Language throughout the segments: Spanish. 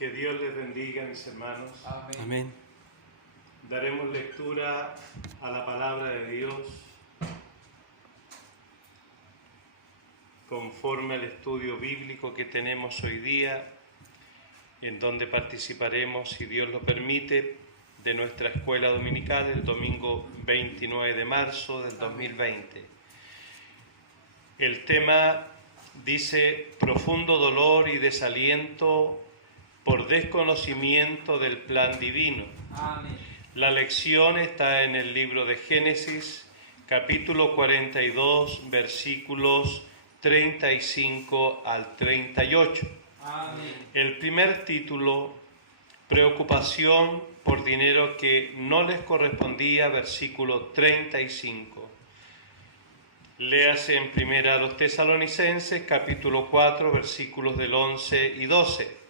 Que Dios les bendiga, mis hermanos. Amén. Amén. Daremos lectura a la palabra de Dios conforme al estudio bíblico que tenemos hoy día, en donde participaremos, si Dios lo permite, de nuestra escuela dominical el domingo 29 de marzo del 2020. El tema dice: profundo dolor y desaliento por desconocimiento del plan divino. Amén. La lección está en el libro de Génesis, capítulo 42, versículos 35 al 38. Amén. El primer título, preocupación por dinero que no les correspondía, versículo 35. Léase en primera a los Tesalonicenses, capítulo 4, versículos del 11 y 12.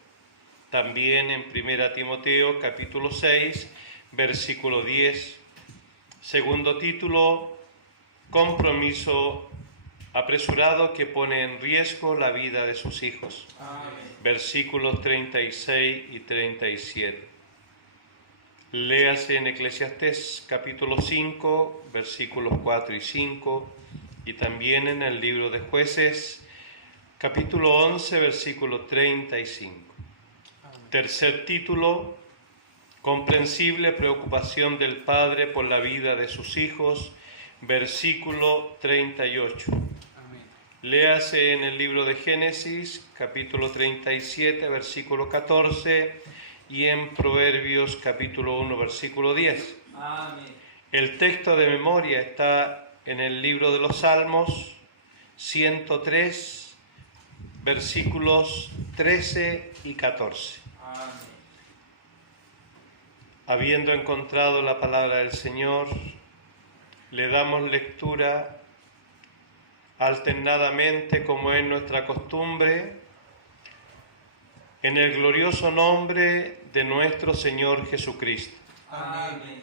También en primera Timoteo, capítulo 6, versículo 10. Segundo título, compromiso apresurado que pone en riesgo la vida de sus hijos. Amén. Versículos 36 y 37. Léase en Eclesiastés capítulo 5, versículos 4 y 5, y también en el libro de Jueces, capítulo 11, versículo 35. Tercer título, comprensible preocupación del padre por la vida de sus hijos, versículo 38. Amén. Léase en el libro de Génesis, capítulo 37, versículo 14, y en Proverbios, capítulo 1, versículo 10. Amén. El texto de memoria está en el libro de los Salmos, 103, versículos 13 y 14. Amén. Habiendo encontrado la palabra del Señor, le damos lectura alternadamente, como es nuestra costumbre, en el glorioso nombre de nuestro Señor Jesucristo. Amén.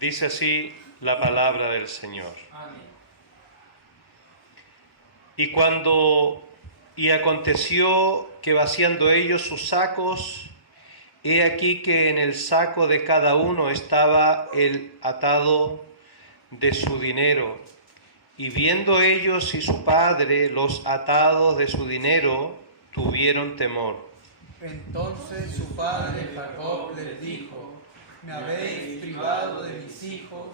Dice así la palabra del Señor. Amén. Y aconteció que vaciando ellos sus sacos, he aquí que en el saco de cada uno estaba el atado de su dinero. Y viendo ellos y su padre los atados de su dinero, tuvieron temor. Entonces su padre Jacob les dijo: me habéis privado de mis hijos,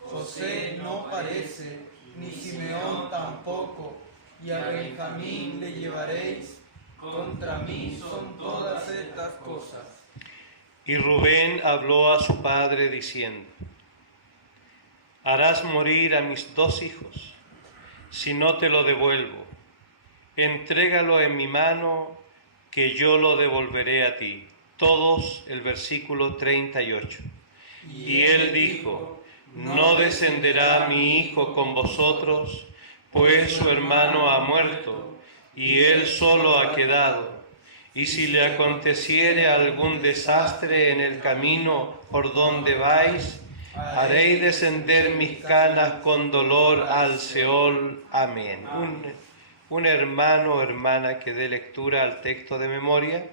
José no parece, ni Simeón tampoco, y a Benjamín le llevaréis. Contra mí son todas estas cosas. Y Rubén habló a su padre diciendo: harás morir a mis dos hijos, si no te lo devuelvo. Entrégalo en mi mano, que yo lo devolveré a ti. Todos el versículo 38. Y él dijo: no descenderá mi hijo con vosotros, pues su hermano ha muerto, y él solo ha quedado. Y si le aconteciere algún desastre en el camino por donde vais, haréis descender mis canas con dolor al Seol. Amén. Un hermano o hermana que dé lectura al texto de memoria.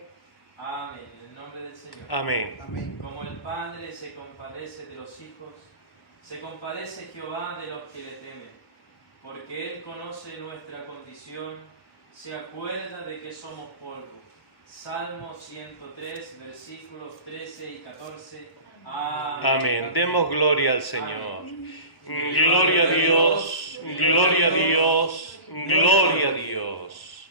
Amén. En el nombre del Señor. Amén. Amén. Como el Padre se compadece de los hijos, se compadece Jehová de los que le temen, porque Él conoce nuestra condición, se acuerda de que somos polvo. Salmo 103, versículos 13 y 14. Amén. Amén. Demos gloria al Señor. Gloria a Dios, gloria a Dios, gloria a Dios.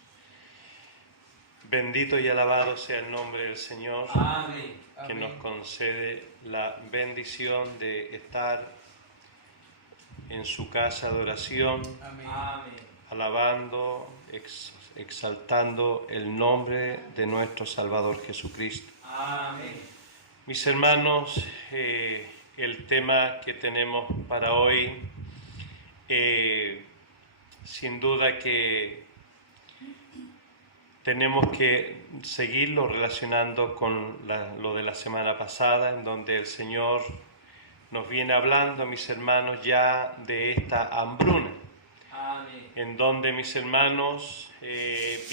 Bendito y alabado sea el nombre del Señor, Amén. que nos concede la bendición de estar en su casa de oración, Amén. Amén. alabando, exaltando el nombre de nuestro Salvador Jesucristo. Amén. Mis hermanos, el tema que tenemos para hoy, sin duda que tenemos que seguirlo relacionando con lo de la semana pasada, en donde el Señor nos viene hablando, mis hermanos, ya de esta hambruna. Amén. En donde, mis hermanos,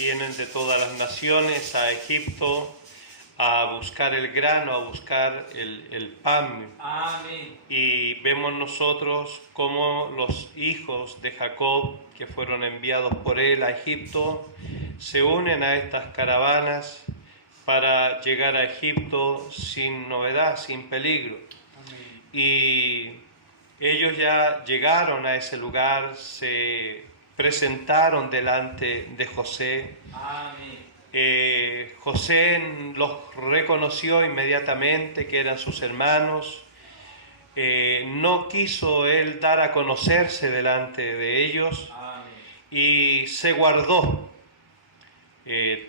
vienen de todas las naciones a Egipto a buscar el grano, a buscar el pan. Amén. Y vemos nosotros cómo los hijos de Jacob, que fueron enviados por él a Egipto, se unen a estas caravanas para llegar a Egipto sin novedad, sin peligro. Amén. Y ellos ya llegaron a ese lugar, se presentaron delante de José. Amén. José los reconoció inmediatamente que eran sus hermanos. No quiso él dar a conocerse delante de ellos. Amén. Y se guardó.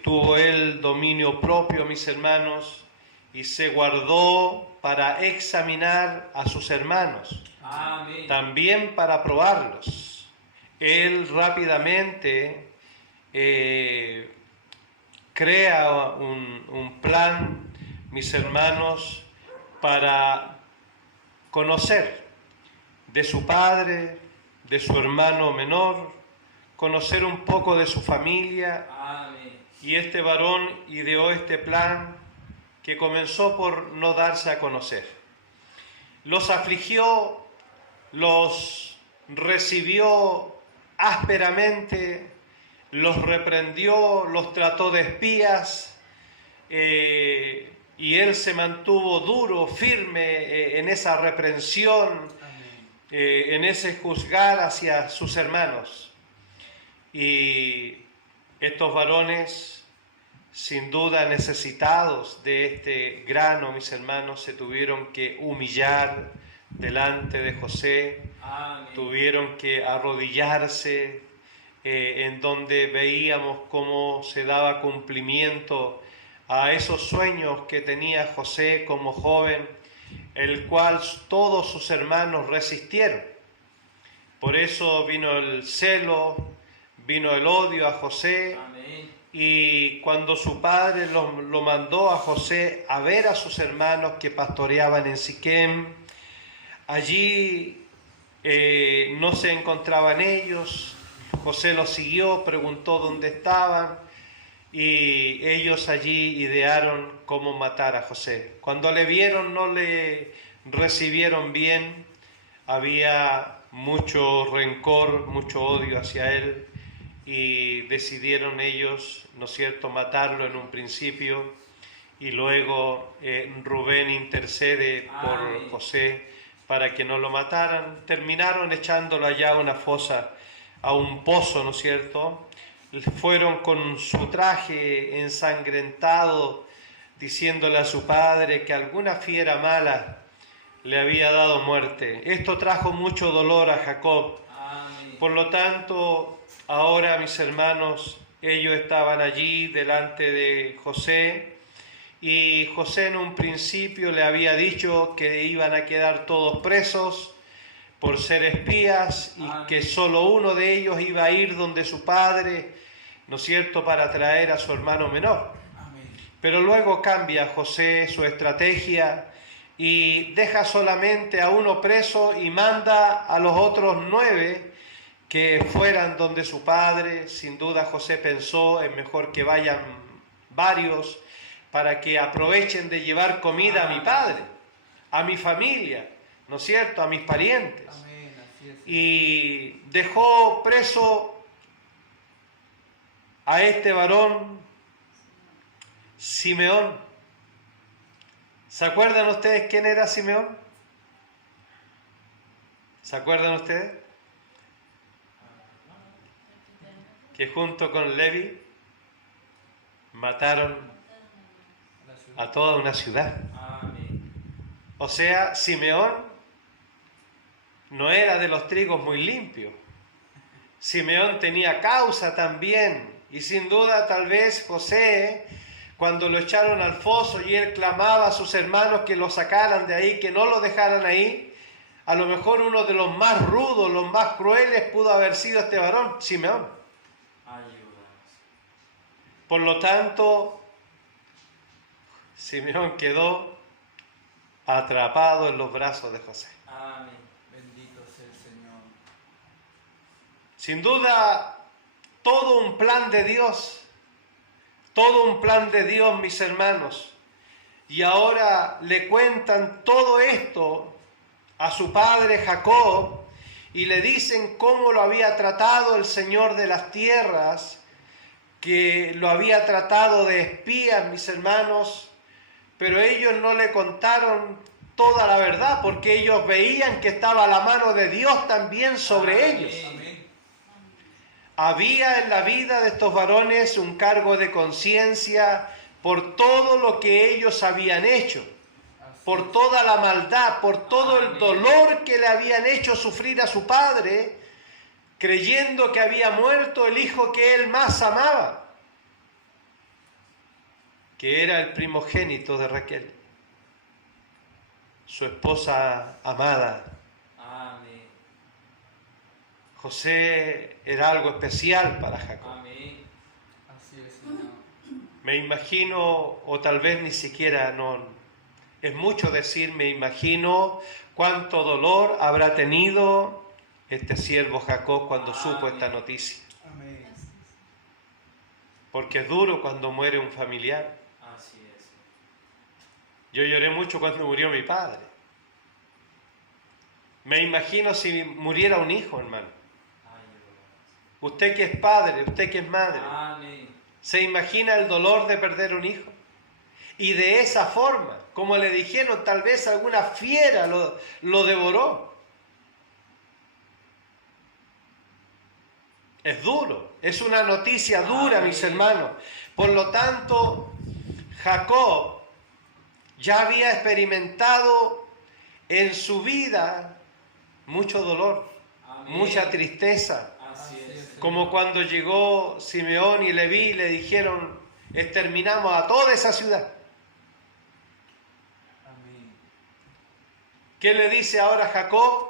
Tuvo él dominio propio, mis hermanos, y se guardó para examinar a sus hermanos, Amén. también para probarlos. Él rápidamente crea un plan, mis hermanos, para conocer de su padre, de su hermano menor, conocer un poco de su familia. Amén. Y este varón ideó este plan que comenzó por no darse a conocer. Los afligió, los recibió ásperamente, los reprendió, los trató de espías, y él se mantuvo duro, firme en esa reprensión, en ese juzgar hacia sus hermanos. Y estos varones, sin duda necesitados de este grano, mis hermanos, se tuvieron que humillar delante de José. Amén. Tuvieron que arrodillarse, en donde veíamos cómo se daba cumplimiento a esos sueños que tenía José como joven, el cual todos sus hermanos resistieron. Por eso vino el celo, vino el odio a José. Amén. Y cuando su padre lo mandó a José a ver a sus hermanos que pastoreaban en Siquem, allí no se encontraban ellos. José los siguió, preguntó dónde estaban, y ellos allí idearon cómo matar a José. Cuando le vieron, no le recibieron bien, había mucho rencor, mucho odio hacia él, y decidieron ellos, ¿no es cierto?, matarlo en un principio, y luego Rubén intercede por Amén. José para que no lo mataran. Terminaron echándolo allá a una fosa, a un pozo, ¿no es cierto? Fueron con su traje ensangrentado, diciéndole a su padre que alguna fiera mala le había dado muerte. Esto trajo mucho dolor a Jacob. Amén. Por lo tanto, ahora, mis hermanos, ellos estaban allí delante de José, y José en un principio le había dicho que iban a quedar todos presos por ser espías, y Amén. que solo uno de ellos iba a ir donde su padre, ¿no es cierto?, para traer a su hermano menor. Amén. Pero luego cambia José su estrategia y deja solamente a uno preso y manda a los otros 9 que fueran donde su padre. Sin duda José pensó, es mejor que vayan varios para que aprovechen de llevar comida a mi padre, a mi familia, ¿no es cierto?, a mis parientes. Amén. Así es. Y dejó preso a este varón, Simeón. ¿Se acuerdan ustedes quién era Simeón? ¿Se acuerdan ustedes? Que junto con Levi mataron La ciudad. a toda una ciudad. Amén. O sea, Simeón no era de los trigos muy limpios. Simeón tenía causa también, y sin duda tal vez José, cuando lo echaron al foso y él clamaba a sus hermanos que lo sacaran de ahí, que no lo dejaran ahí, a lo mejor uno de los más rudos, los más crueles pudo haber sido este varón, Simeón. Ayúdanos. Por lo tanto, Simeón quedó atrapado en los brazos de José. Amén. Bendito sea el Señor. Sin duda, todo un plan de Dios, todo un plan de Dios, mis hermanos. Y ahora le cuentan todo esto a su padre Jacob y le dicen cómo lo había tratado el Señor de las tierras, que lo había tratado de espía, mis hermanos, pero ellos no le contaron toda la verdad, porque ellos veían que estaba la mano de Dios también sobre ellos. Amén. Había en la vida de estos varones un cargo de conciencia por todo lo que ellos habían hecho, por toda la maldad, por todo el dolor que le habían hecho sufrir a su padre, creyendo que había muerto el hijo que él más amaba, que era el primogénito de Raquel, su esposa amada. Amén. José era algo especial para Jacob. Amén. Así es, Señor. Me imagino, o tal vez ni siquiera, no, es mucho decir, me imagino cuánto dolor habrá tenido este siervo Jacob cuando supo esta noticia. Amén. Porque es duro cuando muere un familiar. Así es. Yo lloré mucho cuando murió mi padre. Me imagino si muriera un hijo, hermano. Ay, Usted que es padre, usted que es madre, amén. ¿se imagina el dolor de perder un hijo? Y de esa forma, como le dijeron, tal vez alguna fiera lo devoró. Es duro, es una noticia dura, mis hermanos. Por lo tanto, Jacob ya había experimentado en su vida mucho dolor, Amén. mucha tristeza. Así es. Como cuando llegó Simeón y Leví y le dijeron, exterminamos a toda esa ciudad. Amén. ¿Qué le dice ahora Jacob?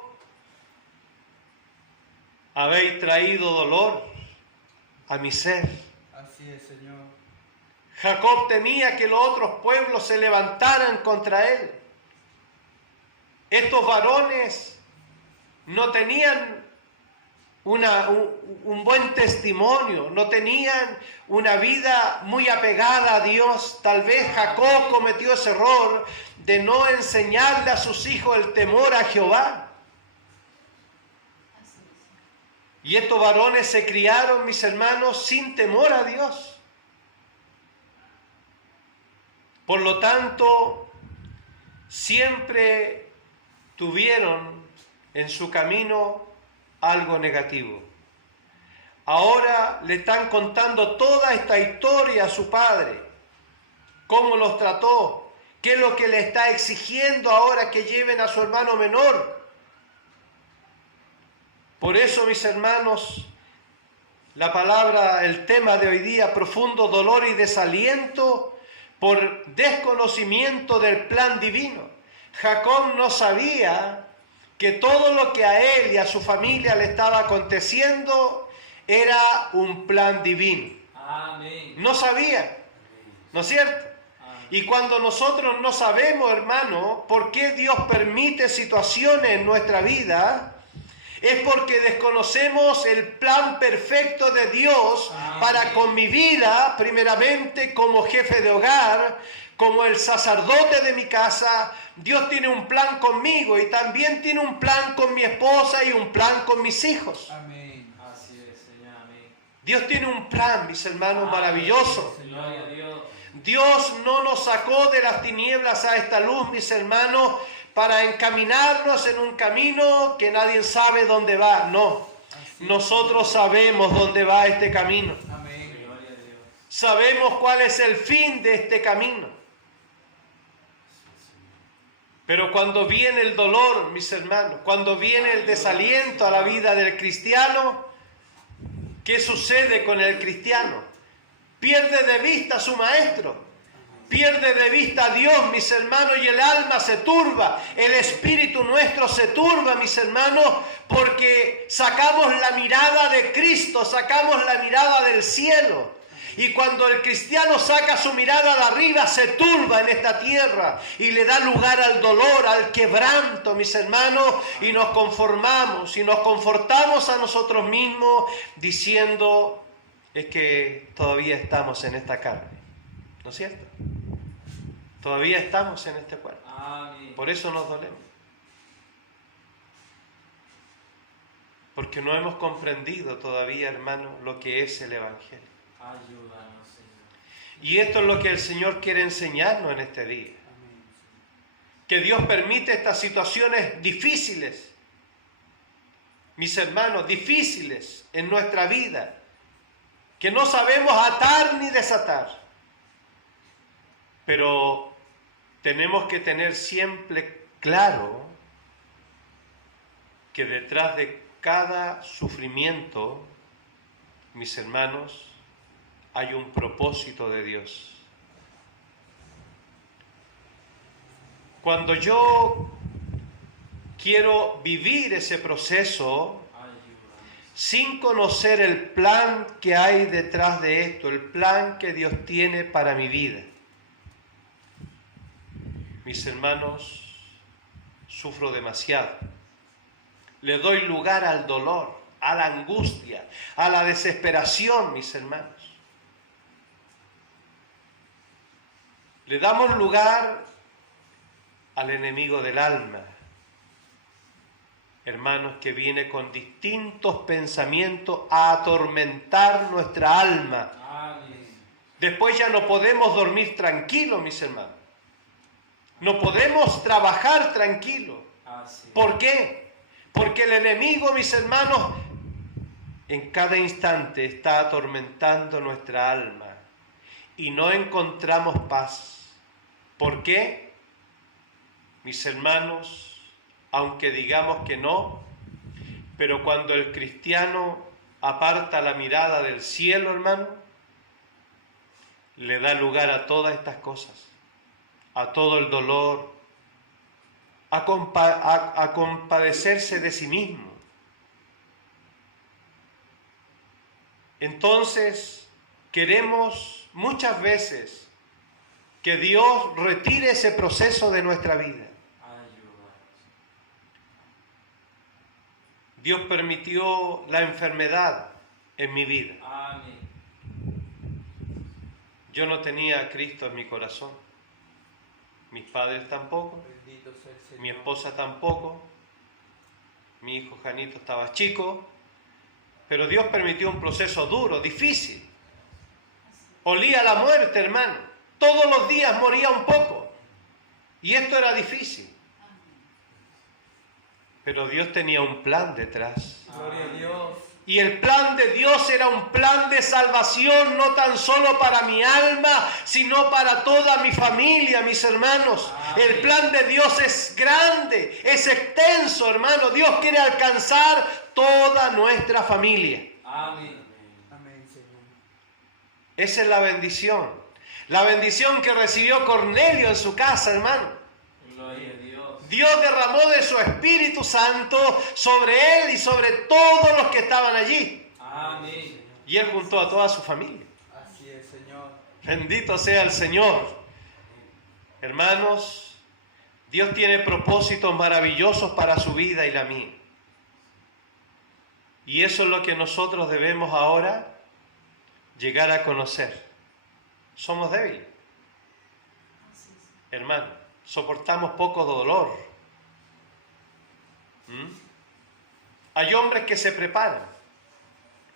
Habéis traído dolor a mi ser. Así es, Señor. Jacob temía que los otros pueblos se levantaran contra él. Estos varones no tenían un buen testimonio, no tenían una vida muy apegada a Dios. Tal vez Jacob cometió ese error de no enseñarle a sus hijos el temor a Jehová. Y estos varones se criaron, mis hermanos, sin temor a Dios. Por lo tanto, siempre tuvieron en su camino algo negativo. Ahora le están contando toda esta historia a su padre, cómo los trató, qué es lo que le está exigiendo ahora que lleven a su hermano menor. Por eso, mis hermanos, la palabra, el tema de hoy día, profundo dolor y desaliento por desconocimiento del plan divino. Jacob no sabía que todo lo que a él y a su familia le estaba aconteciendo era un plan divino. Amén. No sabía, ¿no es cierto? Y cuando nosotros no sabemos, hermano, por qué Dios permite situaciones en nuestra vida, es porque desconocemos el plan perfecto de Dios para con mi vida, primeramente como jefe de hogar, como el sacerdote de mi casa. Dios tiene un plan conmigo y también tiene un plan con mi esposa y un plan con mis hijos. Amén. Así es, Señor. Amén. Dios tiene un plan, mis hermanos, maravilloso. Gloria a Dios. Dios no nos sacó de las tinieblas a esta luz, mis hermanos, para encaminarnos en un camino que nadie sabe dónde va. No, nosotros sabemos dónde va este camino. Amén. Gloria a Dios. Sabemos cuál es el fin de este camino. Pero cuando viene el dolor, mis hermanos, cuando viene el desaliento a la vida del cristiano, ¿qué sucede con el cristiano? Pierde de vista a su maestro. Pierde de vista a Dios, mis hermanos, y el alma se turba, el espíritu nuestro se turba, mis hermanos, porque sacamos la mirada de Cristo, sacamos la mirada del cielo. Y cuando el cristiano saca su mirada de arriba, se turba en esta tierra y le da lugar al dolor, al quebranto, mis hermanos, y nos conformamos y nos confortamos a nosotros mismos diciendo es que todavía estamos en esta carne, ¿no es cierto? Todavía estamos en este cuerpo. Amén. Por eso nos dolemos. Porque no hemos comprendido todavía, hermano, lo que es el Evangelio. Ayúdanos, Señor. Y esto es lo que el Señor quiere enseñarnos en este día. Que Dios permite estas situaciones difíciles, mis hermanos, difíciles en nuestra vida, que no sabemos atar ni desatar. Pero tenemos que tener siempre claro que detrás de cada sufrimiento, mis hermanos, hay un propósito de Dios. Cuando yo quiero vivir ese proceso sin conocer el plan que hay detrás de esto, el plan que Dios tiene para mi vida, mis hermanos, sufro demasiado. Le doy lugar al dolor, a la angustia, a la desesperación, mis hermanos. Le damos lugar al enemigo del alma, hermanos, que viene con distintos pensamientos a atormentar nuestra alma. Amén. Después ya no podemos dormir tranquilos, mis hermanos. No podemos trabajar tranquilos. Así. ¿Por qué? Porque el enemigo, mis hermanos, en cada instante está atormentando nuestra alma y no encontramos paz. ¿Por qué? Mis hermanos, aunque digamos que no, pero cuando el cristiano aparta la mirada del cielo, hermano, le da lugar a todas estas cosas, a todo el dolor, a compadecerse de sí mismo. Entonces, queremos muchas veces que Dios retire ese proceso de nuestra vida. Ayúdanos. Dios permitió la enfermedad en mi vida. Amén. Yo no tenía a Cristo en mi corazón. Mis padres tampoco. Bendito sea el Señor. Mi esposa tampoco. Mi hijo Janito estaba chico. Pero Dios permitió un proceso duro, difícil. Olía la muerte, hermano. Todos los días moría un poco. Y esto era difícil. Pero Dios tenía un plan detrás. Gloria a Dios. Y el plan de Dios era un plan de salvación, no tan solo para mi alma, sino para toda mi familia, mis hermanos. Amén. El plan de Dios es grande, es extenso, hermano. Dios quiere alcanzar toda nuestra familia. Amén. Amén, Señor. Esa es la bendición. La bendición que recibió Cornelio en su casa, hermano. Gloria a Dios. Dios derramó de su Espíritu Santo sobre él y sobre todos los que estaban allí. Amén. Y él juntó a toda su familia. Así es, Señor. Bendito sea el Señor. Hermanos, Dios tiene propósitos maravillosos para su vida y la mía. Y eso es lo que nosotros debemos ahora llegar a conocer. Somos débiles. Hermano, soportamos poco dolor. Hay hombres que se preparan.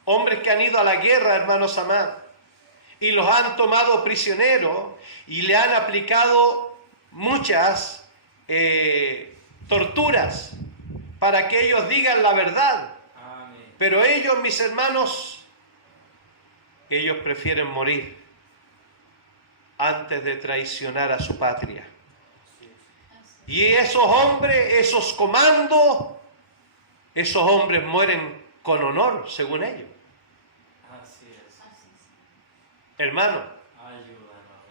Hombres que han ido a la guerra, hermanos amados. Y los han tomado prisioneros y le han aplicado muchas torturas para que ellos digan la verdad. Amén. Pero ellos, mis hermanos, ellos prefieren morir antes de traicionar a su patria. Y esos hombres, esos comandos, esos hombres mueren con honor, según ellos. Así es. Hermano, Ayúdanos,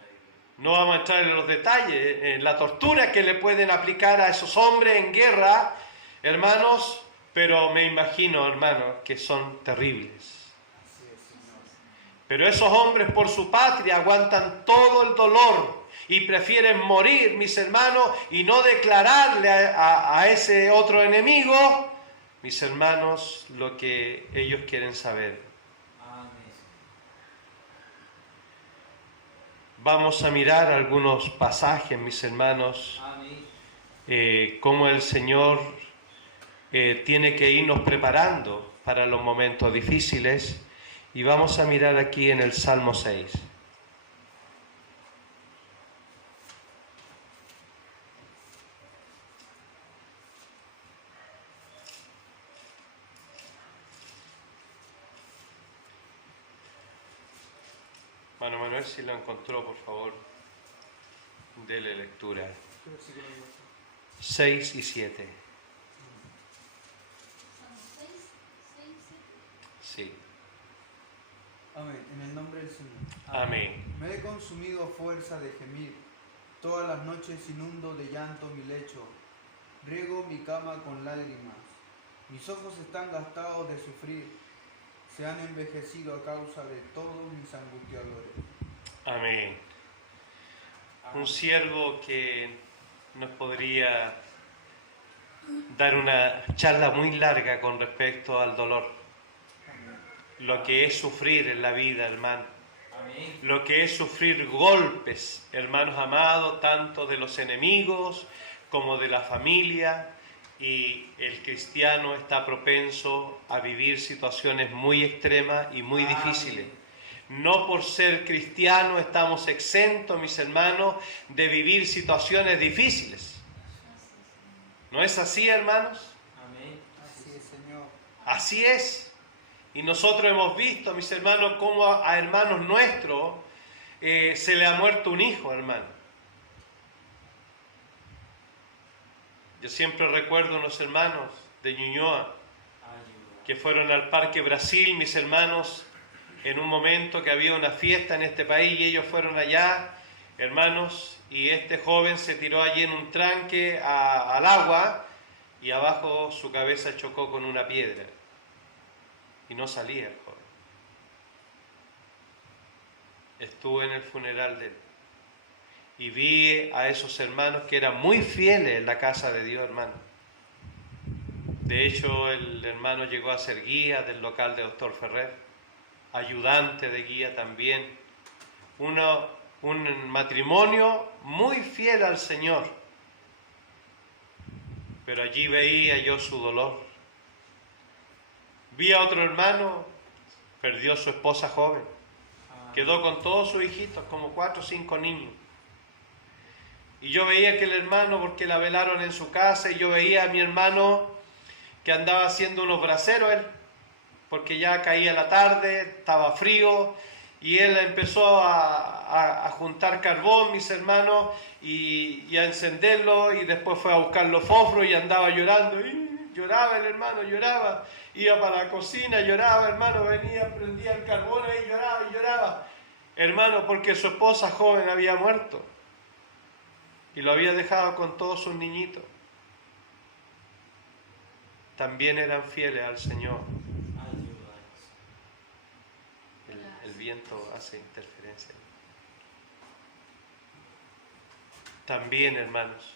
Rey. no vamos a entrar en los detalles, en la tortura que le pueden aplicar a esos hombres en guerra, hermanos, pero me imagino, hermanos, que son terribles. Pero esos hombres por su patria aguantan todo el dolor y prefieren morir, mis hermanos, y no declararle a ese otro enemigo, mis hermanos, lo que ellos quieren saber. Amén. Vamos a mirar algunos pasajes, mis hermanos, Amén. cómo el Señor tiene que irnos preparando para los momentos difíciles, y vamos a mirar aquí en el Salmo 6. Hermano Manuel, si lo encontró, por favor, dele lectura. 6 y 7. Sí. Amén. En el nombre del Señor. Amén. Me he consumido a fuerza de gemir. Todas las noches inundo de llanto mi lecho. Riego mi cama con lágrimas. Mis ojos están gastados de sufrir. Se han envejecido a causa de todos mis angustiadores. Amén. Un siervo que nos podría dar una charla muy larga con respecto al dolor. Lo que es sufrir en la vida, hermano. Amén. Lo que es sufrir golpes, hermanos amados, tanto de los enemigos como de la familia. Y el cristiano está propenso a vivir situaciones muy extremas y muy difíciles. No por ser cristiano estamos exentos, mis hermanos, de vivir situaciones difíciles. ¿No es así, hermanos? Amén. Así es, Señor. Así es. Y nosotros hemos visto, mis hermanos, cómo a hermanos nuestros se le ha muerto un hijo, hermano. Yo siempre recuerdo unos hermanos de Ñuñoa que fueron al Parque Brasil, mis hermanos, en un momento que había una fiesta en este país, y ellos fueron allá, hermanos, y este joven se tiró allí en un tranque al agua, y abajo su cabeza chocó con una piedra, y no salía el joven. Estuve en el funeral de él, y vi a esos hermanos que eran muy fieles en la casa de Dios, hermano. De hecho, el hermano llegó a ser guía del local de Doctor Ferrer, ayudante de guía también. Un matrimonio muy fiel al Señor. Pero allí veía yo su dolor. Vi a otro hermano, perdió su esposa joven. Quedó con todos sus hijitos, como 4 o 5 niños. Y yo veía que el hermano, porque la velaron en su casa, y yo veía a mi hermano que andaba haciendo unos braseros él, porque ya caía la tarde, estaba frío, y él empezó a juntar carbón, mis hermanos, y a encenderlo, y después fue a buscar los fósforos y andaba llorando, y lloraba el hermano, lloraba, iba para la cocina, lloraba, hermano, venía, prendía el carbón y lloraba, hermano, porque su esposa joven había muerto, y lo había dejado con todos sus niñitos. También eran fieles al Señor. El viento hace interferencia. También, hermanos,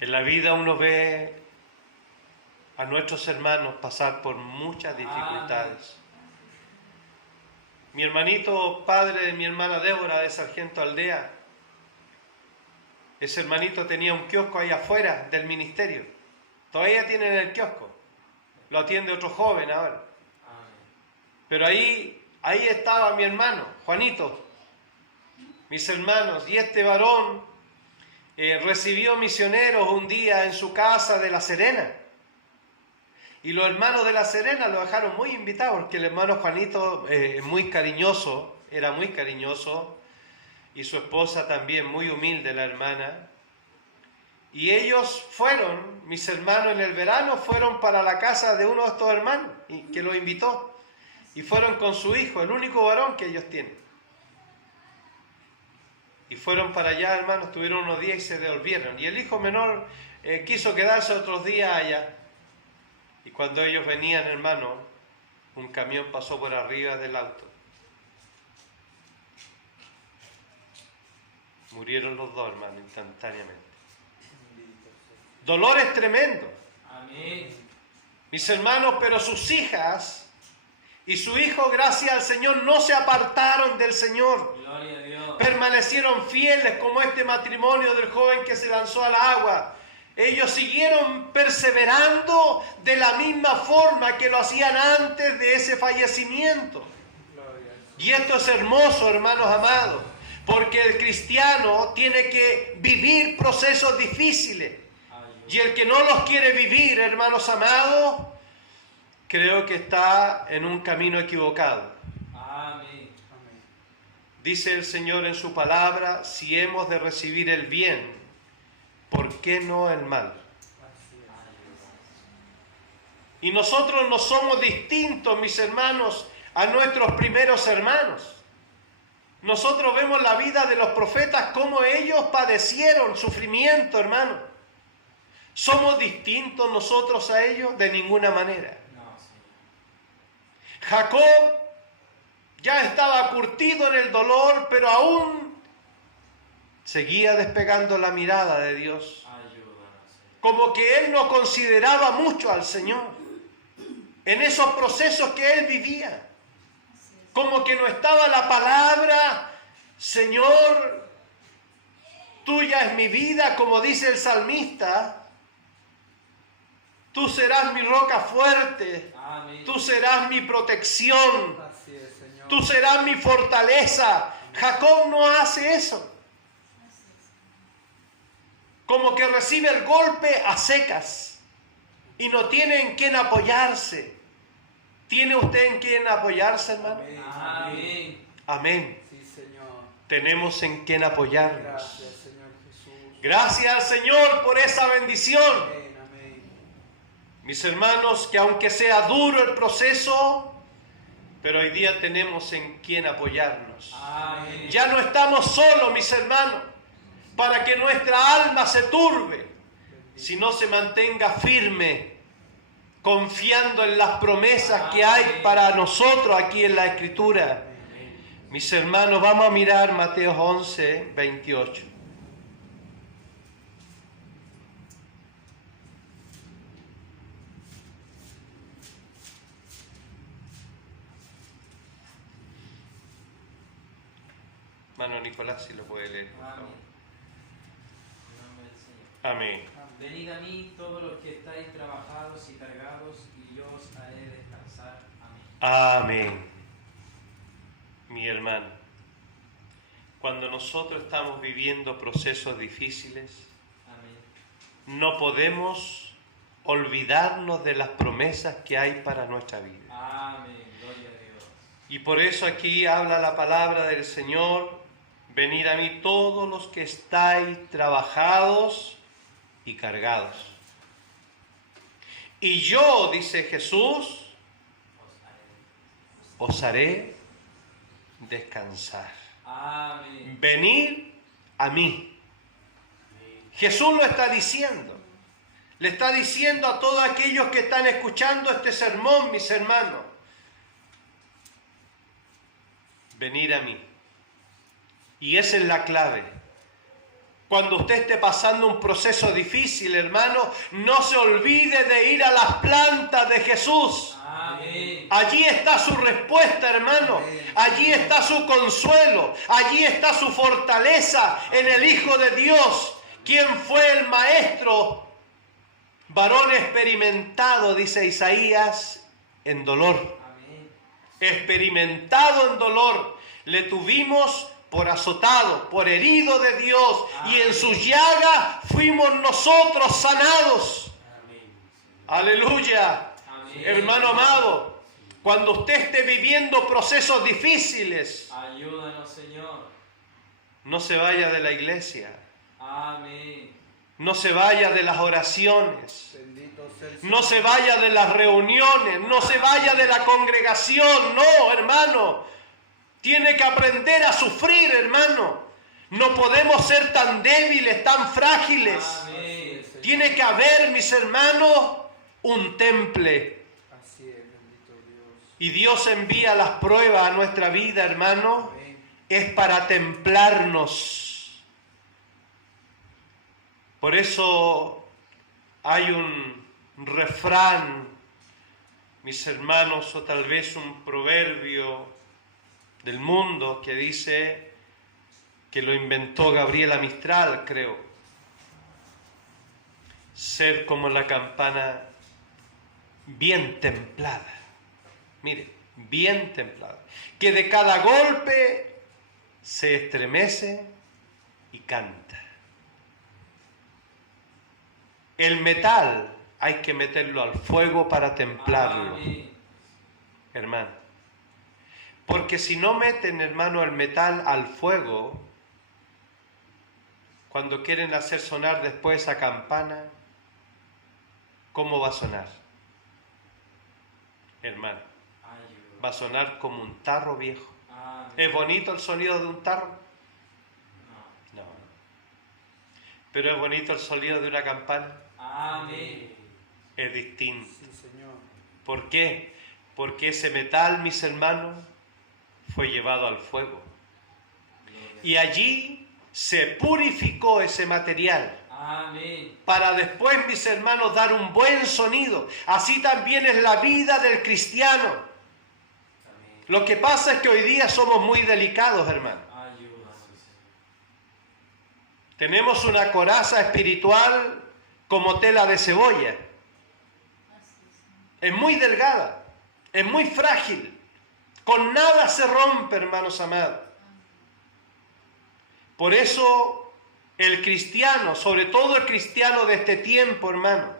en la vida uno ve a nuestros hermanos pasar por muchas dificultades. Mi hermanito, padre de mi hermana Débora, de Sargento Aldea, ese hermanito tenía un kiosco ahí afuera del ministerio. Todavía tienen el kiosco. Lo atiende otro joven ahora. Pero ahí estaba mi hermano, Juanito, mis hermanos, y este varón recibió misioneros un día en su casa de La Serena. Y los hermanos de La Serena lo dejaron muy invitado, porque el hermano Juanito muy cariñoso, era muy cariñoso, y su esposa también muy humilde, la hermana. Y ellos fueron, mis hermanos en el verano, fueron para la casa de uno de estos hermanos, que los invitó. Y fueron con su hijo, el único varón que ellos tienen. Y fueron para allá, hermanos, estuvieron unos días y se devolvieron. Y el hijo menor quiso quedarse otros días allá. Y cuando ellos venían, hermano, un camión pasó por arriba del auto. Murieron los dos, hermano, instantáneamente. Dolores tremendos. Amén. Mis hermanos, pero sus hijas y su hijo, gracias al Señor, no se apartaron del Señor. Gloria a Dios. Permanecieron fieles, como este matrimonio del joven que se lanzó al agua. Ellos siguieron perseverando de la misma forma que lo hacían antes de ese fallecimiento. Y esto es hermoso, hermanos amados, porque el cristiano tiene que vivir procesos difíciles. Y el que no los quiere vivir, hermanos amados, creo que está en un camino equivocado. Amén. Dice el Señor en su palabra, si hemos de recibir el bien, ¿por qué no el mal? Y nosotros no somos distintos, mis hermanos, a nuestros primeros hermanos. Nosotros vemos la vida de los profetas, cómo ellos padecieron sufrimiento, hermano. ¿Somos distintos nosotros a ellos? De ninguna manera. Jacob ya estaba curtido en el dolor, pero aún seguía despegando la mirada de Dios. Como que él no consideraba mucho al Señor en esos procesos que él vivía. Como que no estaba la palabra, Señor, tuya es mi vida, como dice el salmista. Tú serás mi roca fuerte. Amén. Tú serás mi protección. Así es, Señor. Tú serás mi fortaleza. Jacob no hace eso. Como que recibe el golpe a secas y no tiene en quién apoyarse. ¿Tiene usted en quién apoyarse, hermano? Amén. Amén. Sí, Señor. Tenemos en quién apoyarnos. Gracias, Señor Jesús. Gracias al Señor por esa bendición. Amén, amén. Mis hermanos, que aunque sea duro el proceso, pero hoy día tenemos en quién apoyarnos. Amén. Ya no estamos solos, mis hermanos, para que nuestra alma se turbe, sino se mantenga firme, confiando en las promesas que hay para nosotros aquí en la Escritura. Mis hermanos, vamos a mirar Mateo 11, 28. Hermano Nicolás, si lo puede leer, por favor. Amén. En nombre del Señor. Amén. Venid a mí todos los que estáis trabajados y cargados, y yo os haré descansar. Amén. Amén. Mi hermano, cuando nosotros estamos viviendo procesos difíciles, Amén. no podemos olvidarnos de las promesas que hay para nuestra vida. Amén. Gloria a Dios. Y por eso aquí habla la palabra del Señor: venid a mí todos los que estáis trabajados y cargados. Y yo, dice Jesús, os haré descansar. Amén. Venid a mí. Jesús lo está diciendo. Le está diciendo a todos aquellos que están escuchando este sermón, mis hermanos: venid a mí. Y esa es la clave. Cuando usted esté pasando un proceso difícil, hermano, no se olvide de ir a las plantas de Jesús. Amén. Allí está su respuesta, hermano. Allí está su consuelo. Allí está su fortaleza en el Hijo de Dios, quien fue el Maestro, varón experimentado, dice Isaías, en dolor. Amén. Experimentado en dolor. Le tuvimos por azotado, por herido de Dios, y en sus llagas fuimos nosotros sanados. Aleluya. Amén. Hermano amado, cuando usted esté viviendo procesos difíciles, Ayúdanos, Señor. no se vaya de la iglesia, Amén. no se vaya de las oraciones, Bendito sea el Señor. no se vaya de las reuniones, no se vaya de la congregación. No, hermano. Tiene que aprender a sufrir, hermano. No podemos ser tan débiles, tan frágiles. Amén. Tiene que haber, mis hermanos, un temple. Así es, bendito Dios. Y Dios envía las pruebas a nuestra vida, hermano. Amén. Es para templarnos. Por eso hay un refrán mis hermanos, o tal vez un proverbio del mundo que dice que lo inventó Gabriela Mistral, creo. Ser como la campana bien templada. Mire, bien templada. Que de cada golpe se estremece y canta. El metal hay que meterlo al fuego para templarlo, hermano. Porque si no meten, hermano, el metal al fuego, cuando quieren hacer sonar después esa campana, ¿cómo va a sonar? Hermano, va a sonar como un tarro viejo. ¿Es bonito el sonido de un tarro? No. ¿Pero es bonito el sonido de una campana? Amén. Es distinto. Sí, Señor. ¿Por qué? Porque ese metal, mis hermanos, fue llevado al fuego. Y allí se purificó ese material. Amén. Para después, mis hermanos, dar un buen sonido. Así también es la vida del cristiano. Amén. Lo que pasa es que hoy día somos muy delicados, hermano. Ayúdanos. Tenemos una coraza espiritual como tela de cebolla. Es muy delgada, es muy frágil. Con nada se rompe, hermanos amados. Por eso el cristiano, sobre todo el cristiano de este tiempo, hermano,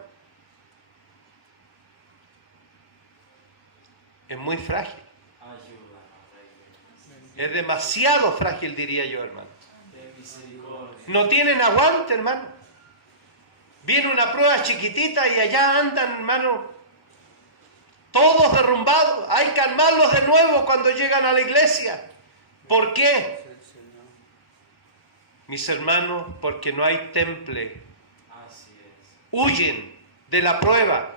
es muy frágil. Es demasiado frágil, diría yo, hermano. No tienen aguante, hermano. Viene una prueba chiquitita y allá andan, hermano, todos derrumbados. Hay que armarlos de nuevo cuando llegan a la iglesia. ¿Por qué? Mis hermanos, porque no hay temple. Así es. Huyen de la prueba.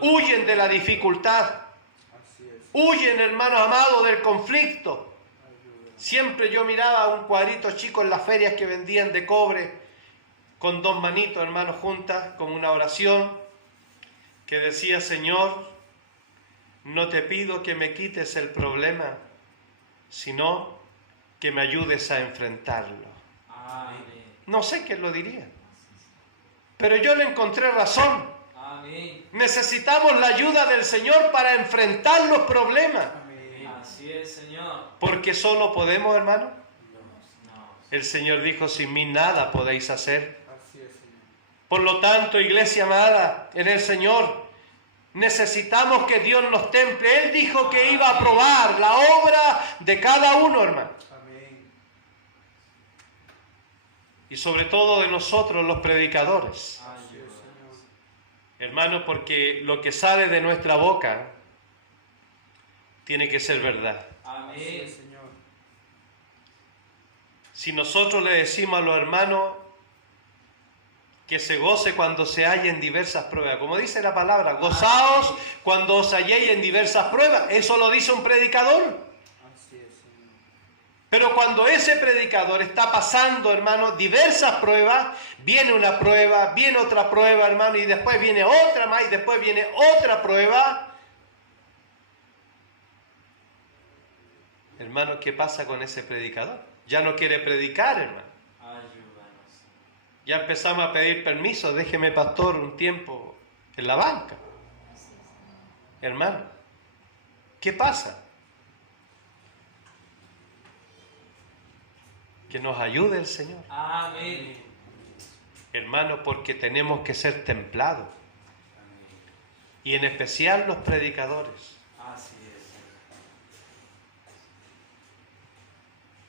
Huyen de la dificultad. Así es. Huyen, hermanos amados, del conflicto. Siempre yo miraba un cuadrito chico en las ferias que vendían de cobre, con dos manitos, hermanos, juntas, con una oración que decía: Señor, no te pido que me quites el problema, sino que me ayudes a enfrentarlo. Amén. No sé quién lo diría, pero yo le encontré razón. Amén. Necesitamos la ayuda del Señor para enfrentar los problemas. Así es, Señor. Porque solo podemos, hermano. No. El Señor dijo: sin mí nada podéis hacer. Así es, Señor. Por lo tanto, iglesia amada en el Señor, necesitamos que Dios nos temple. Él dijo que iba a probar la obra de cada uno, hermano. Amén. Y sobre todo de nosotros, los predicadores. Así es, Señor. Hermano, porque lo que sale de nuestra boca tiene que ser verdad. Así es, Amén. Señor. Si nosotros le decimos a los hermanos que se goce cuando se halla en diversas pruebas, como dice la palabra, gozaos cuando os halléis en diversas pruebas, eso lo dice un predicador. Así es, Señor. Pero cuando ese predicador está pasando, hermano, diversas pruebas, viene una prueba, viene otra prueba, hermano, y después viene otra más, y después viene otra prueba. Hermano, ¿qué pasa con ese predicador? Ya no quiere predicar, hermano. Ayúdanos. Ya empezamos a pedir permiso, déjeme, pastor, un tiempo en la banca. Hermano, ¿qué pasa? Que nos ayude el Señor. Amén. Hermano, porque tenemos que ser templados. Y en especial los predicadores. Así es.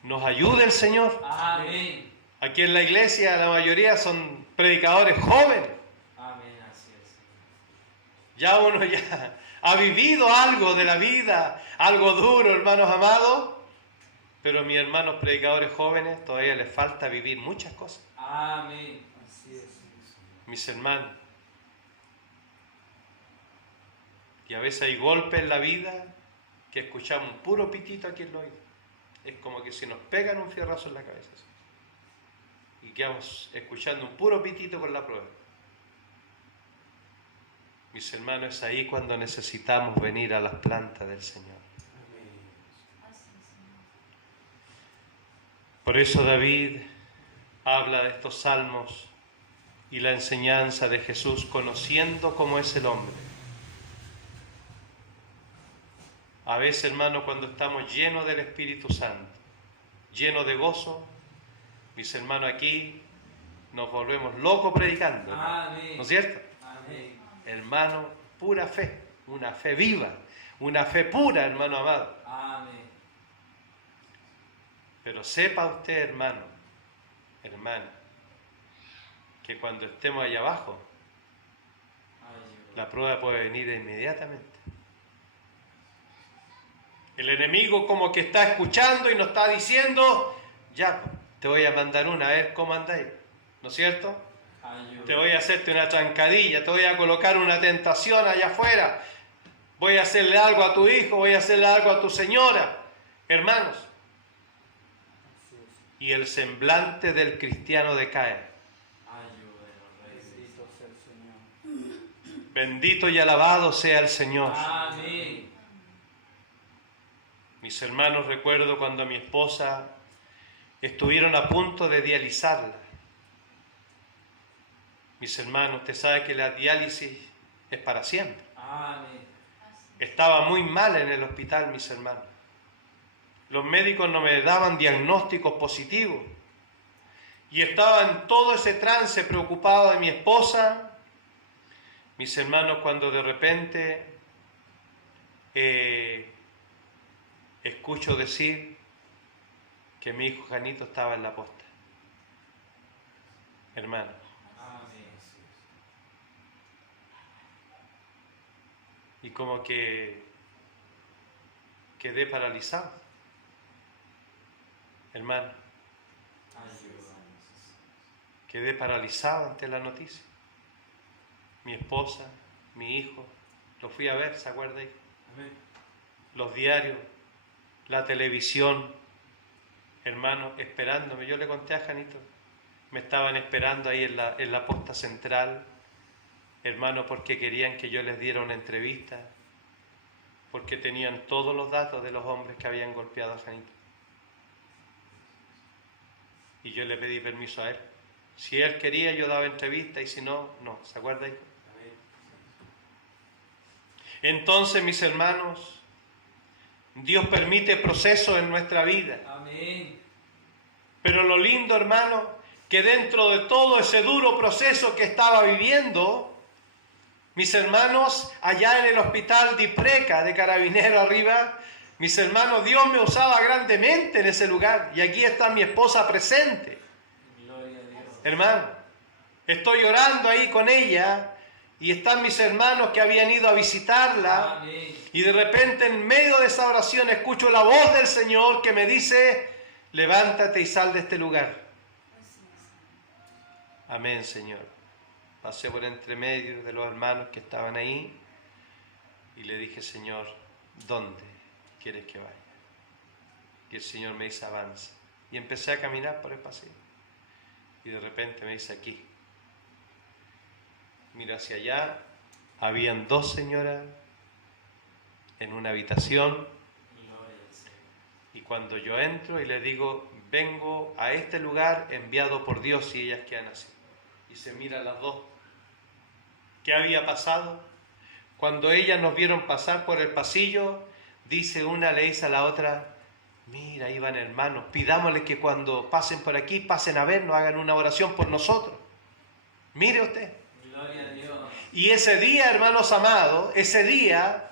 Nos ayude el Señor. Amén. Aquí en la iglesia la mayoría son predicadores jóvenes. Amén. Así es. Ya uno ya ha vivido algo de la vida, algo duro, hermanos amados. Pero mis hermanos predicadores jóvenes todavía les falta vivir muchas cosas. Amén. Así es, Mis hermanos. Y a veces hay golpes en la vida que escuchamos un puro pitito aquí en el oído. Es como que si nos pegan un fierrazo en la cabeza. Así. Y quedamos escuchando un puro pitito con la prueba. Mis hermanos, es ahí cuando necesitamos venir a las plantas del Señor. Por eso David habla de estos salmos y la enseñanza de Jesús, conociendo cómo es el hombre. A veces, hermano, cuando estamos llenos del Espíritu Santo, llenos de gozo, mis hermanos, aquí nos volvemos locos predicando. Amén. ¿No es cierto? Amén. Hermano, pura fe, una fe viva, una fe pura, hermano amado. Amén. Pero sepa usted, hermano, hermana, que cuando estemos allá abajo, la prueba puede venir inmediatamente. El enemigo como que está escuchando y nos está diciendo, ya, te voy a mandar una, a ver cómo andáis, ¿no es cierto? Ayuda. Te voy a hacerte una trancadilla, te voy a colocar una tentación allá afuera, voy a hacerle algo a tu hijo, voy a hacerle algo a tu señora, hermanos. Y el semblante del cristiano decae. Bendito sea el Señor. Bendito y alabado sea el Señor. Amén. Mis hermanos, recuerdo cuando a mi esposa estuvieron a punto de dializarla. Mis hermanos, usted sabe que la diálisis es para siempre. Amén. Estaba muy mal en el hospital, mis hermanos. Los médicos no me daban diagnósticos positivos. Y estaba en todo ese trance preocupado de mi esposa. Mis hermanos, cuando de repente escucho decir que mi hijo Janito estaba en la posta. Hermano, Amén. y como que quedé paralizado. Hermano, quedé paralizado ante la noticia. Mi esposa, mi hijo, lo fui a ver, ¿se acuerda ahí? Amén. Los diarios, la televisión, hermano, esperándome. Yo le conté a Janito, me estaban esperando ahí en la posta central, hermano, porque querían que yo les diera una entrevista, porque tenían todos los datos de los hombres que habían golpeado a Janito. Y yo le pedí permiso a él. Si él quería, yo daba entrevista, y si no, no. ¿Se acuerda, hijo? Entonces, mis hermanos, Dios permite procesos en nuestra vida. Amén. Pero lo lindo, hermano, que dentro de todo ese duro proceso que estaba viviendo, mis hermanos, allá en el hospital de Ipreca, de Carabineros arriba, mis hermanos, Dios me usaba grandemente en ese lugar. Y aquí está mi esposa presente. Gloria a Dios. Hermano, estoy orando ahí con ella y están mis hermanos que habían ido a visitarla. Amén. Y de repente en medio de esa oración escucho la voz del Señor que me dice, levántate y sal de este lugar. Amén, Señor. Pasé por entre medio de los hermanos que estaban ahí y le dije, Señor, ¿dónde quieres que vaya? Y el Señor me dice, avanza. Y empecé a caminar por el pasillo. Y de repente me dice, aquí. Mira hacia allá, habían dos señoras en una habitación. Gloria al Señor. Y cuando yo entro y le digo, vengo a este lugar enviado por Dios, y ellas quedan así. Y se miran las dos. ¿Qué había pasado? Cuando ellas nos vieron pasar por el pasillo, dice una, le dice a la otra, mira, ahí van hermanos, pidámosle que cuando pasen por aquí, pasen a vernos, hagan una oración por nosotros. Mire usted. Gloria a Dios. Y ese día, hermanos amados, ese día,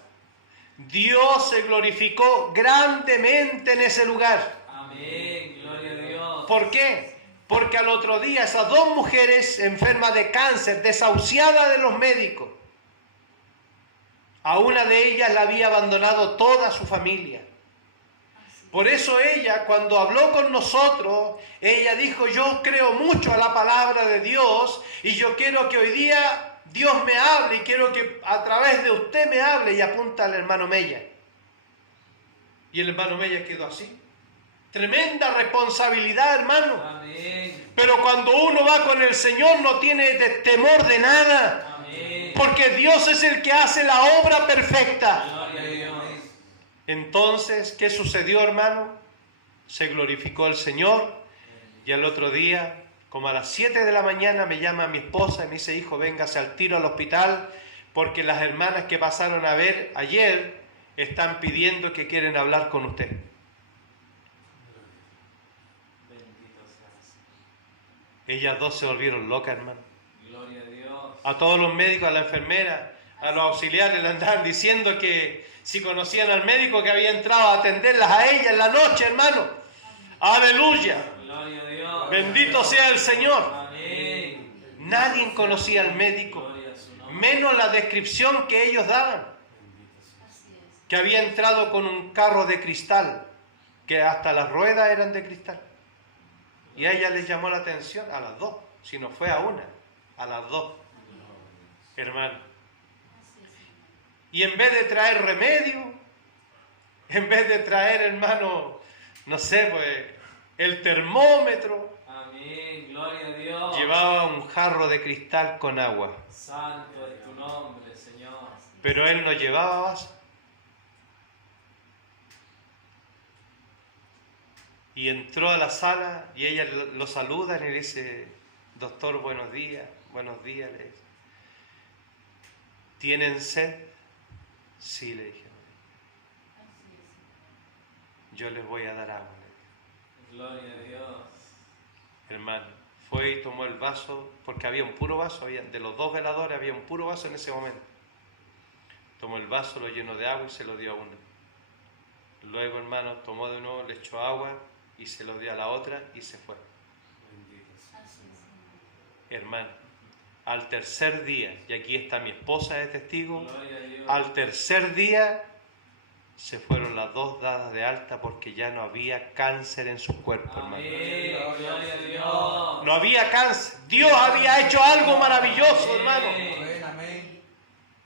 Dios se glorificó grandemente en ese lugar. Amén. Gloria a Dios. ¿Por qué? Porque al otro día esas dos mujeres enfermas de cáncer, desahuciadas de los médicos, a una de ellas la había abandonado toda su familia. Por eso ella, cuando habló con nosotros, ella dijo, yo creo mucho a la palabra de Dios y yo quiero que hoy día Dios me hable y quiero que a través de usted me hable, y apunta al hermano Mella. Y el hermano Mella quedó así. Tremenda responsabilidad, hermano. Amén. Pero cuando uno va con el Señor no tiene temor de nada. Amén. Porque Dios es el que hace la obra perfecta. Gloria a Dios. Entonces, ¿qué sucedió, hermano? Se glorificó el Señor y al otro día, como a las 7 de la mañana, me llama mi esposa y me dice: hijo, véngase al tiro al hospital porque las hermanas que pasaron a ver ayer están pidiendo que quieren hablar con usted. Bendito seas. Ellas dos se volvieron locas, hermano. Gloria a Dios. A todos los médicos, a la enfermera, a los auxiliares le andaban diciendo que si conocían al médico que había entrado a atenderlas a ellas en la noche, hermano. Aleluya. Gloria a Dios. Bendito sea el Señor. Amén. Nadie conocía al médico, Gloria a su nombre. menos la descripción que ellos daban. Que había entrado con un carro de cristal, que hasta las ruedas eran de cristal. Y a ella les llamó la atención, a las dos, si no fue a una, a las dos, hermano. Y en vez de traer remedio, en vez de traer, hermano, no sé, pues, el termómetro, Amén. Gloria a Dios. llevaba un jarro de cristal con agua. Santo es tu nombre, Señor. Pero él no llevaba vaso. Y entró a la sala y ella lo saluda y le dice: doctor, buenos días, le dice. ¿Tienen sed? Sí, le dije. Yo les voy a dar agua, le dije. Gloria a Dios. Hermano, fue y tomó el vaso, porque había un puro vaso, de los dos veladores había un puro vaso en ese momento. Tomó el vaso, lo llenó de agua y se lo dio a una. Luego, hermano, tomó de nuevo, le echó agua y se lo dio a la otra y se fue. Hermano, al tercer día, y aquí está mi esposa de testigo, Gloria a Dios. al tercer día se fueron las dos dadas de alta porque ya no había cáncer en su cuerpo, hermano. Amén. Gloria a Dios. No había cáncer. Dios había hecho algo maravilloso, hermano. Amén, amén.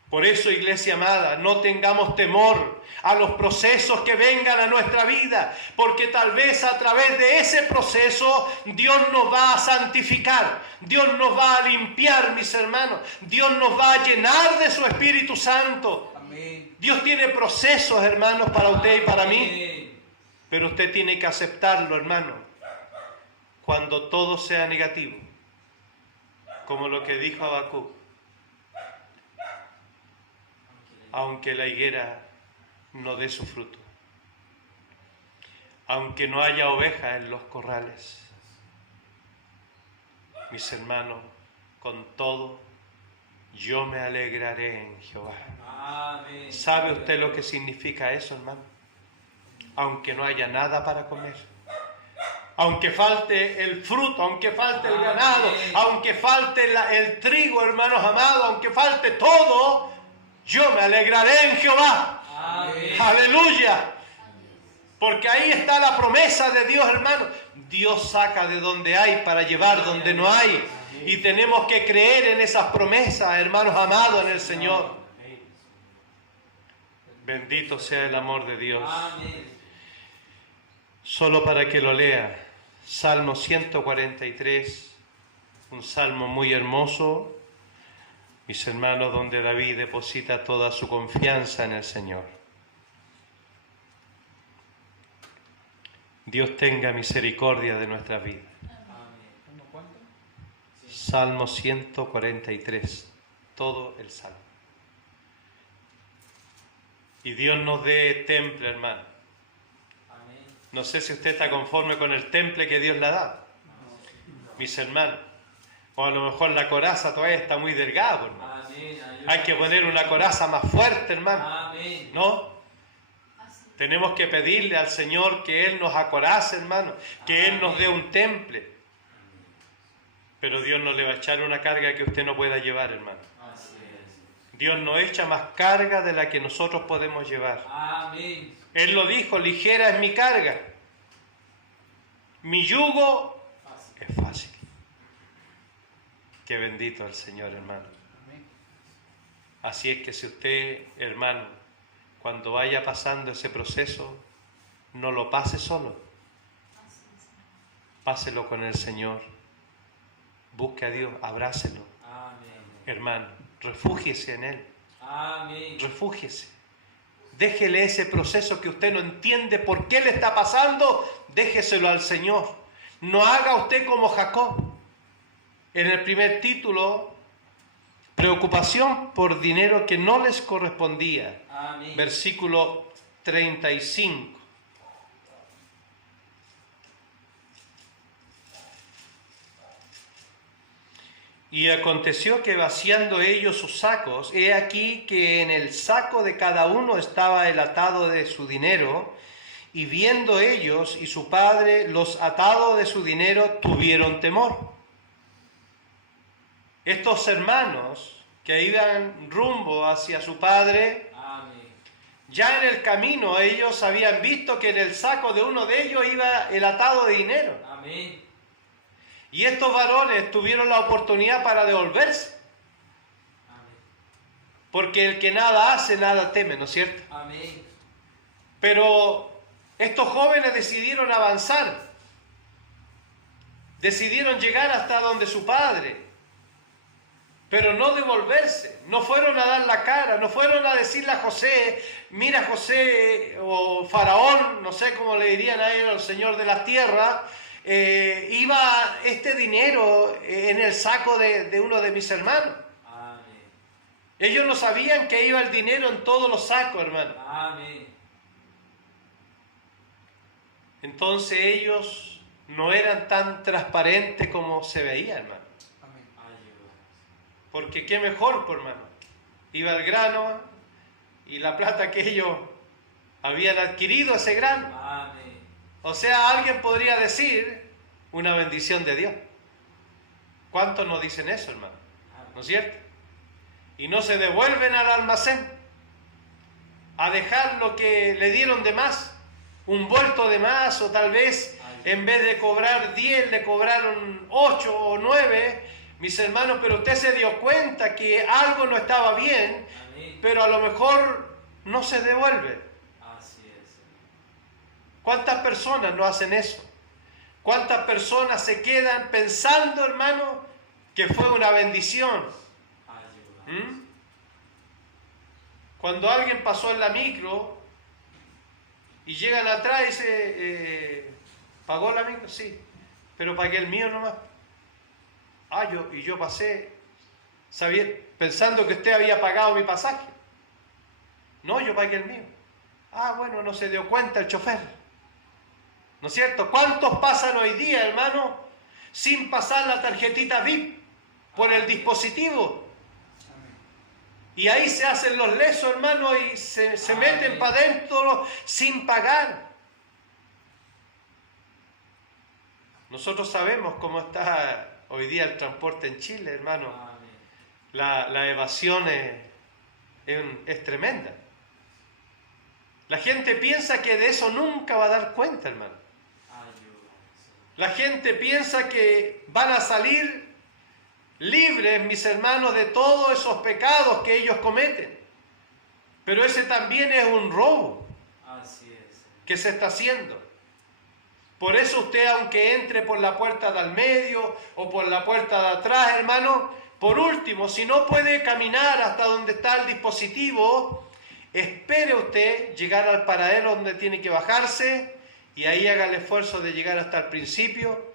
Por eso, iglesia amada, no tengamos temor a los procesos que vengan a nuestra vida, porque tal vez a través de ese proceso Dios nos va a santificar, Dios nos va a limpiar, mis hermanos, Dios nos va a llenar de su Espíritu Santo. Amén. Dios tiene procesos, hermanos, para usted y para mí, Amén. pero usted tiene que aceptarlo, hermano, cuando todo sea negativo, como lo que dijo Habacuc. Aunque la higuera no dé su fruto, aunque no haya ovejas en los corrales, mis hermanos, con todo, yo me alegraré en Jehová. Amén. ¿Sabe usted lo que significa eso, hermano? Aunque no haya nada para comer, aunque falte el fruto, aunque falte el ganado, aunque falte el trigo, hermanos amados, aunque falte todo, yo me alegraré en Jehová. Amén. Aleluya. Porque ahí está la promesa de Dios, hermano. Dios saca de donde hay para llevar donde no hay. Y tenemos que creer en esas promesas, hermanos amados en el Señor. Bendito sea el amor de Dios. Amén. Solo para que lo lea. Salmo 143, un salmo muy hermoso, mis hermanos, donde David deposita toda su confianza en el Señor. Dios tenga misericordia de nuestras vidas. Amén. ¿Cuánto? Salmo 143, todo el salmo. Y Dios nos dé temple, hermano. Amén. No sé si usted está conforme con el temple que Dios le ha dado, mis hermanos. O a lo mejor la coraza todavía está muy delgada, hermano. Amén. Hay que poner una coraza más fuerte, hermano. Amén. ¿No? Tenemos que pedirle al Señor que Él nos acorace, hermano. Que Él nos dé un temple. Pero Dios no le va a echar una carga que usted no pueda llevar, hermano. Así es. Dios no echa más carga de la que nosotros podemos llevar. Amén. Él lo dijo: ligera es mi carga. Mi yugo Fácil. es fácil. Qué bendito el Señor, hermano. Amén. Así es que si usted, hermano, cuando vaya pasando ese proceso, no lo pase solo. Páselo con el Señor. Busque a Dios, abrácelo. Amén. Hermano, refúgiese en Él. Amén. Refúgiese. Déjele ese proceso que usted no entiende por qué le está pasando, déjeselo al Señor. No haga usted como Jacob. En el primer título, preocupación por dinero que no les correspondía. Amén. Versículo 35. Y aconteció que vaciando ellos sus sacos, he aquí que en el saco de cada uno estaba el atado de su dinero, y viendo ellos y su padre los atados de su dinero, tuvieron temor. Estos hermanos que iban rumbo hacia su padre, Amén. ya en el camino ellos habían visto que en el saco de uno de ellos iba el atado de dinero. Amén. Y estos varones tuvieron la oportunidad para devolverse. Amén. Porque el que nada hace, nada teme, ¿no es cierto? Amén. Pero estos jóvenes decidieron avanzar. Decidieron llegar hasta donde su padre. Pero no devolverse. No fueron a dar la cara. No fueron a decirle a José, mira José, o Faraón, no sé cómo le dirían a él, al Señor de las tierras, iba este dinero en el saco de uno de mis hermanos. Amén. Ellos no sabían que iba el dinero en todos los sacos, hermano. Amén. Entonces ellos no eran tan transparentes como se veía, hermano. Amén. Ayúdanos. Porque qué mejor, pues, hermano. Iba el grano y la plata que ellos habían adquirido ese grano. Amén. O sea, alguien podría decir una bendición de Dios. ¿Cuántos nos dicen eso, hermano? ¿No es cierto? Y no se devuelven al almacén a dejar lo que le dieron de más, un vuelto de más, o tal vez en vez de cobrar 10 le cobraron 8 o 9, mis hermanos, pero usted se dio cuenta que algo no estaba bien, Amén. pero a lo mejor no se devuelve. Así es. ¿Cuántas personas no hacen eso? ¿Cuántas personas se quedan pensando, hermano, que fue una bendición? Ayúdanos. ¿Mm? Cuando alguien pasó en la micro y llegan atrás y dice, ¿pagó la micro? Sí, pero pagué el mío nomás. Yo pasé pensando que usted había pagado mi pasaje. No, yo pagué el mío. Bueno, no se dio cuenta el chofer. ¿No es cierto? ¿Cuántos pasan hoy día, hermano, sin pasar la tarjetita VIP por el dispositivo? Y ahí se hacen los lesos, hermano, y se meten para adentro sin pagar. Nosotros sabemos cómo está hoy día el transporte en Chile, hermano. Amén. La evasión es tremenda. La gente piensa que de eso nunca va a dar cuenta, hermano. Ayúdanos. La gente piensa que van a salir libres, mis hermanos, de todos esos pecados que ellos cometen. Pero ese también es un robo Así es. que se está haciendo. Por eso usted, aunque entre por la puerta del medio o por la puerta de atrás, hermano, por último, si no puede caminar hasta donde está el dispositivo, espere usted llegar al paradero donde tiene que bajarse y ahí haga el esfuerzo de llegar hasta el principio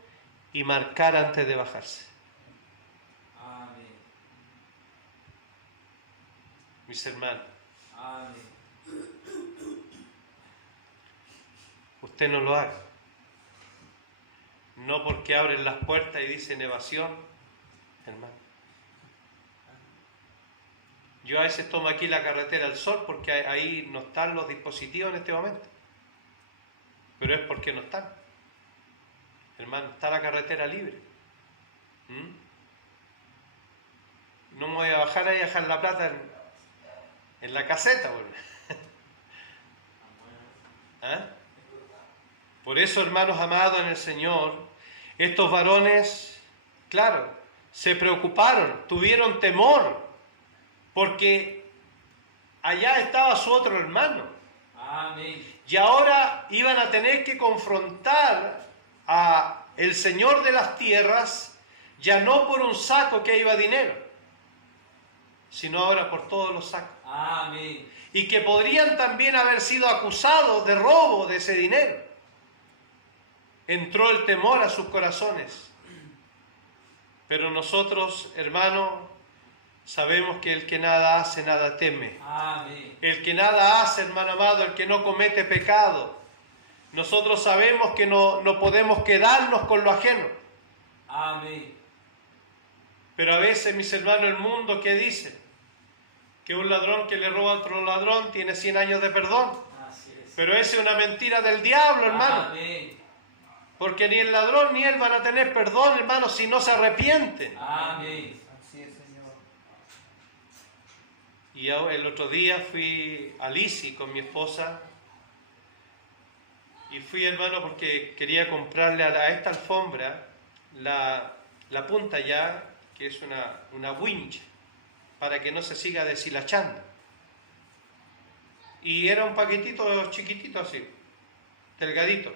y marcar antes de bajarse. Amén. Mis hermanos, Amén. usted no lo haga. No porque abren las puertas y dicen evasión, hermano. Yo a veces tomo aquí la carretera al sol porque ahí no están los dispositivos en este momento. Pero es porque no están. Hermano, está la carretera libre. No me voy a bajar ahí a dejar la plata en la caseta. ¿Ah? Por eso, hermanos amados en el Señor, estos varones, claro, se preocuparon, tuvieron temor, porque allá estaba su otro hermano. Amén. Y ahora iban a tener que confrontar a el Señor de las tierras, ya no por un saco que iba dinero, sino ahora por todos los sacos. Amén. Y que podrían también haber sido acusados de robo de ese dinero. Entró el temor a sus corazones. Pero nosotros, hermanos, sabemos que el que nada hace, nada teme. Amén. El que nada hace, hermano amado, el que no comete pecado. Nosotros sabemos que no podemos quedarnos con lo ajeno. Amén. Pero a veces, mis hermanos, el mundo, ¿qué dice? Que un ladrón que le roba a otro ladrón tiene 100 años de perdón. Así es. Pero esa es una mentira del diablo, hermano. Amén. Porque ni el ladrón ni él van a tener perdón, hermano, si no se arrepienten. Amén. Así es, Señor. Y el otro día fui a Lisi con mi esposa. Y fui, hermano, porque quería comprarle a esta alfombra la punta ya, que es una winch, para que no se siga deshilachando. Y era un paquetito chiquitito así, delgadito.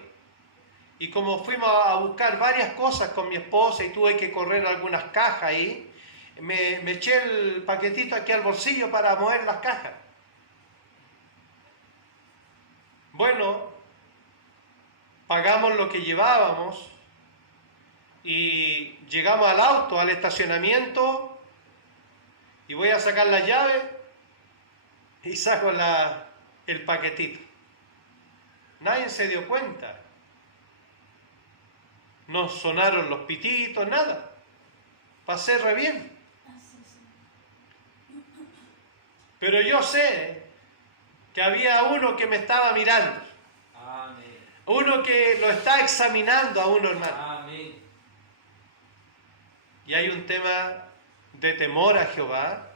Y como fuimos a buscar varias cosas con mi esposa y tuve que correr algunas cajas ahí, me eché el paquetito aquí al bolsillo para mover las cajas. Bueno, pagamos lo que llevábamos y llegamos al auto, al estacionamiento, y voy a sacar la llave y saco el paquetito. Nadie se dio cuenta. No sonaron los pititos, nada. Pasé re bien. Pero yo sé que había uno que me estaba mirando. Amén. Uno que lo está examinando a uno, hermano. Amén. Y hay un tema de temor a Jehová.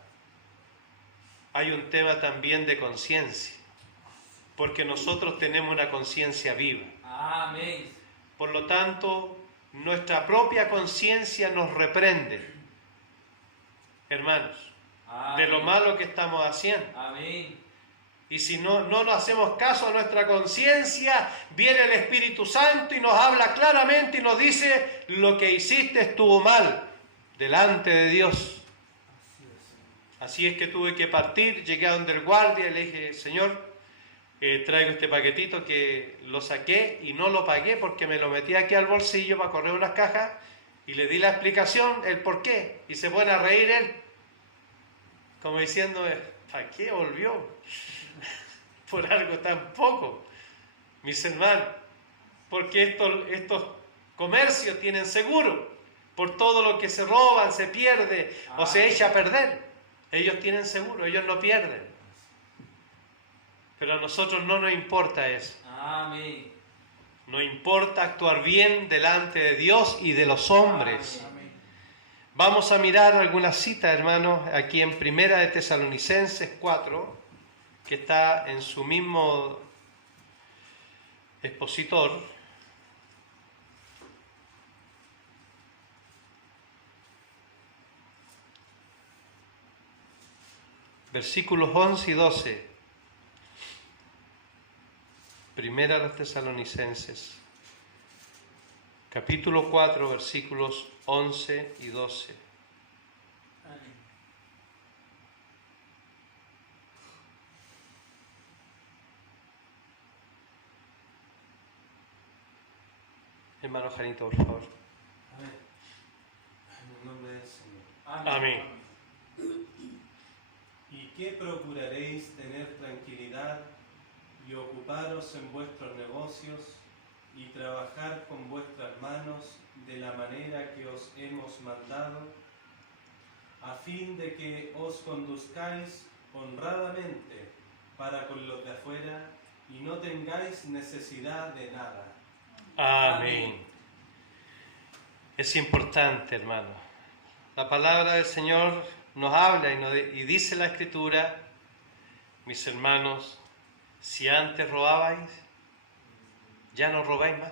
Hay un tema también de conciencia. Porque nosotros tenemos una conciencia viva. Amén. Por lo tanto, nuestra propia conciencia nos reprende, hermanos, de lo malo que estamos haciendo. Amén. Y si no nos hacemos caso a nuestra conciencia, viene el Espíritu Santo y nos habla claramente y nos dice: lo que hiciste estuvo mal delante de Dios. Así es que tuve que partir, llegué a donde el guardia y le dije: Señor, traigo este paquetito que lo saqué y no lo pagué porque me lo metí aquí al bolsillo para correr unas cajas, y le di la explicación, el por qué, y se pone a reír él, como diciendo: ¿para qué volvió? Por algo tan poco, mis hermanos, porque estos comercios tienen seguro, por todo lo que se roban, se pierde o se echa a perder, ellos tienen seguro, ellos no pierden. Pero a nosotros no nos importa eso. Amén. Nos importa actuar bien delante de Dios y de los hombres. Amén. Vamos a mirar algunas citas, hermanos, aquí en Primera de Tesalonicenses 4, que está en su mismo expositor. Versículos 11 y 12. Primera de Tesalonicenses, capítulo 4, versículos 11 y 12. Amén. Hermano Janito, por favor. Amén. En el nombre del Señor. Amén. ¿Y qué procuraréis tener tranquilidad y ocuparos en vuestros negocios y trabajar con vuestras manos de la manera que os hemos mandado, a fin de que os conduzcáis honradamente para con los de afuera y no tengáis necesidad de nada? Amén. Es importante, hermano. La palabra del Señor nos habla y dice la Escritura: mis hermanos, si antes robabais, ya no robáis más.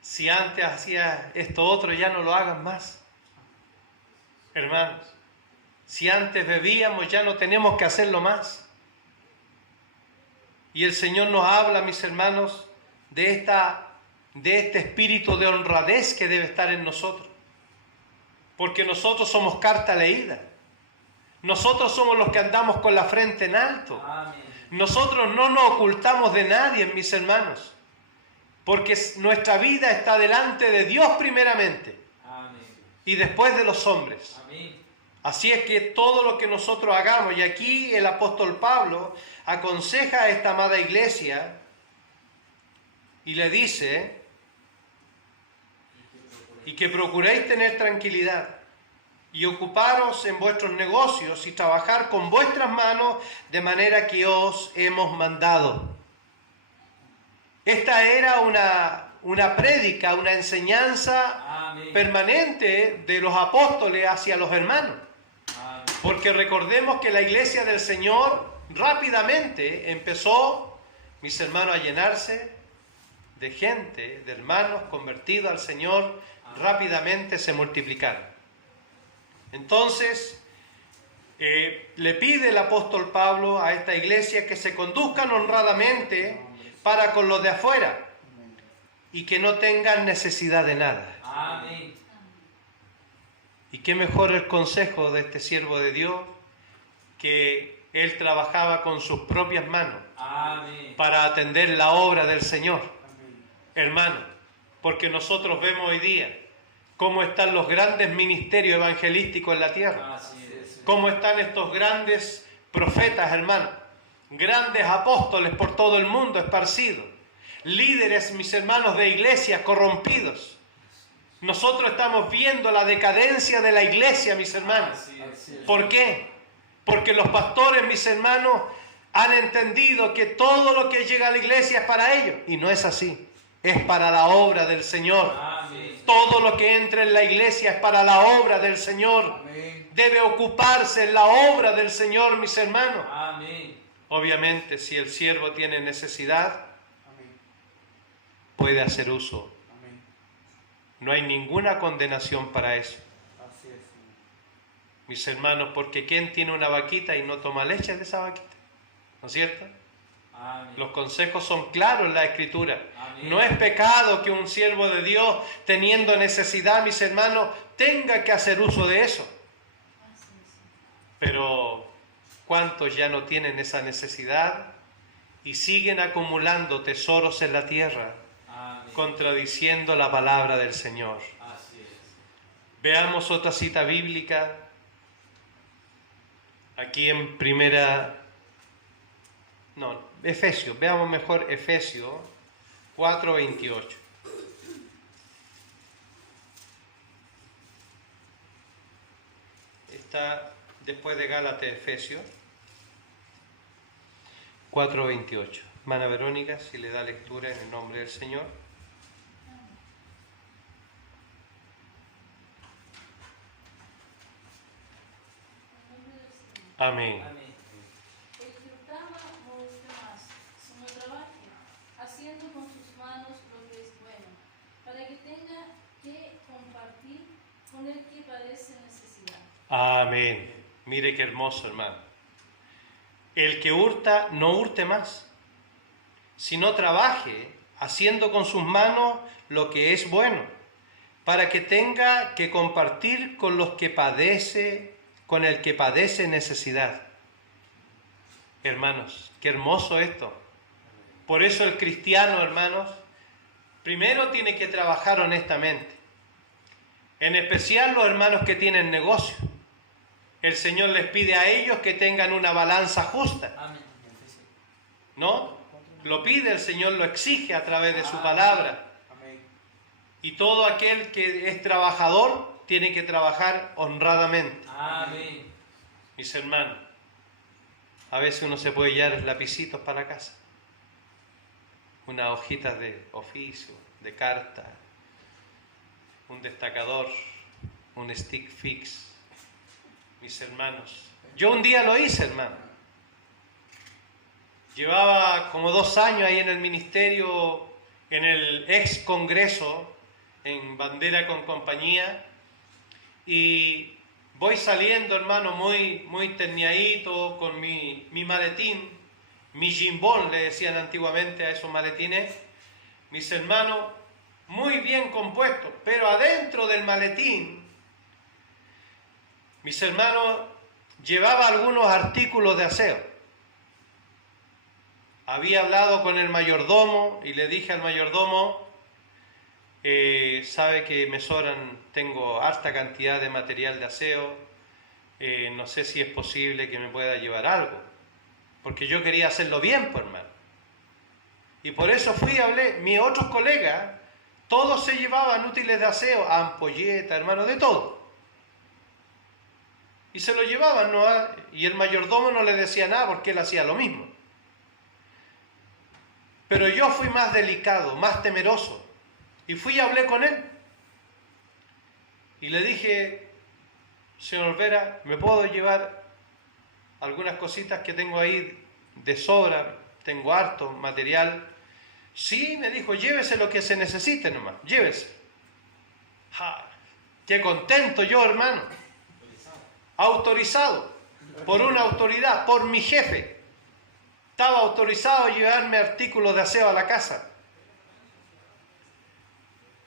Si antes hacías esto otro, ya no lo hagan más. Hermanos, si antes bebíamos, ya no tenemos que hacerlo más. Y el Señor nos habla, mis hermanos, de este espíritu de honradez que debe estar en nosotros. Porque nosotros somos carta leída. Nosotros somos los que andamos con la frente en alto. Amén. Nosotros no nos ocultamos de nadie, mis hermanos, porque nuestra vida está delante de Dios primeramente Amén. y después de los hombres. Amén. Así es que todo lo que nosotros hagamos, y aquí el apóstol Pablo aconseja a esta amada iglesia y le dice, y que procuréis tener tranquilidad y ocuparos en vuestros negocios y trabajar con vuestras manos de manera que os hemos mandado. Esta era una prédica, una enseñanza Amén. permanente de los apóstoles hacia los hermanos. Amén. Porque recordemos que la iglesia del Señor rápidamente empezó, mis hermanos, a llenarse de gente, de hermanos convertidos al Señor, rápidamente se multiplicaron. Entonces, le pide el apóstol Pablo a esta iglesia que se conduzcan honradamente para con los de afuera y que no tengan necesidad de nada. Amén. Y qué mejor el consejo de este siervo de Dios, que él trabajaba con sus propias manos Amén. para atender la obra del Señor. Hermano, porque nosotros vemos hoy día cómo están los grandes ministerios evangelísticos en la tierra, Así es. cómo están estos grandes profetas, hermano, grandes apóstoles por todo el mundo esparcidos, líderes, mis hermanos, de iglesias corrompidos. Nosotros estamos viendo la decadencia de la iglesia, mis hermanos. Así es. ¿Por qué? Porque los pastores, mis hermanos, han entendido que todo lo que llega a la iglesia es para ellos. Y no es así. Es para la obra del Señor. Amén. Todo lo que entra en la iglesia es para la obra del Señor. Amén. Debe ocuparse en la obra del Señor, mis hermanos. Amén. Obviamente, si el siervo tiene necesidad, Amén. puede hacer uso. Amén. No hay ninguna condenación para eso, Así es, Señor. mis hermanos, porque ¿quién tiene una vaquita y no toma leche de esa vaquita? ¿No es cierto? Amén. Los consejos son claros en la Escritura. Amén. No es pecado que un siervo de Dios, teniendo necesidad, mis hermanos, tenga que hacer uso de eso. Pero ¿cuántos ya no tienen esa necesidad y siguen acumulando tesoros en la tierra, Amén. contradiciendo la palabra del Señor? Así es. Veamos otra cita bíblica, aquí en Efesios, veamos mejor Efesios 4:28. Está después de Gálatas, Efesios 4:28. Hermana Verónica, si le da lectura en el nombre del Señor. Amén. Amén. El que hurtaba no hurte más, sino trabaje, haciendo con sus manos lo que es bueno, para que tenga que compartir con el que padece necesidad. Amén. Mire qué hermoso, hermano. El que hurta, no hurte más, sino trabaje, haciendo con sus manos lo que es bueno, para que tenga que compartir con los que padece, con el que padece necesidad. Hermanos, qué hermoso esto. Por eso el cristiano, hermanos, primero tiene que trabajar honestamente. En especial los hermanos que tienen negocio. El Señor les pide a ellos que tengan una balanza justa. Amén. ¿No? Lo pide, el Señor lo exige a través de su palabra. Amén. Y todo aquel que es trabajador tiene que trabajar honradamente. Amén. Mis hermanos, a veces uno se puede llevar lapicitos para la casa, unas hojitas de oficio, de carta, un destacador, un stick fix. Mis hermanos, yo un día lo hice, hermano. Llevaba como 2 años ahí en el ministerio, en el ex congreso, en Bandera con Compañía, y voy saliendo, hermano, muy terniadito, con mi maletín, mi gimbón, le decían antiguamente a esos maletines. Mis hermanos, muy bien compuestos, pero adentro del maletín, mis hermanos, llevaba algunos artículos de aseo. Había hablado con el mayordomo y le dije al mayordomo, sabe que me sobran, tengo harta cantidad de material de aseo, no sé si es posible que me pueda llevar algo, porque yo quería hacerlo bien, pues, hermano. Y por eso fui y hablé. Mis otros colegas, todos se llevaban útiles de aseo, ampolletas, hermano, de todo. Y se lo llevaban, ¿no? Y el mayordomo no le decía nada porque él hacía lo mismo. Pero yo fui más delicado, más temeroso. Y fui y hablé con él. Y le dije, señor Olvera, ¿me puedo llevar algunas cositas que tengo ahí de sobra? Tengo harto material. Sí, me dijo, llévese lo que se necesite nomás, llévese. ¡Ja! ¡Qué contento yo, hermano! Autorizado por una autoridad, por mi jefe. Estaba autorizado a llevarme artículos de aseo a la casa.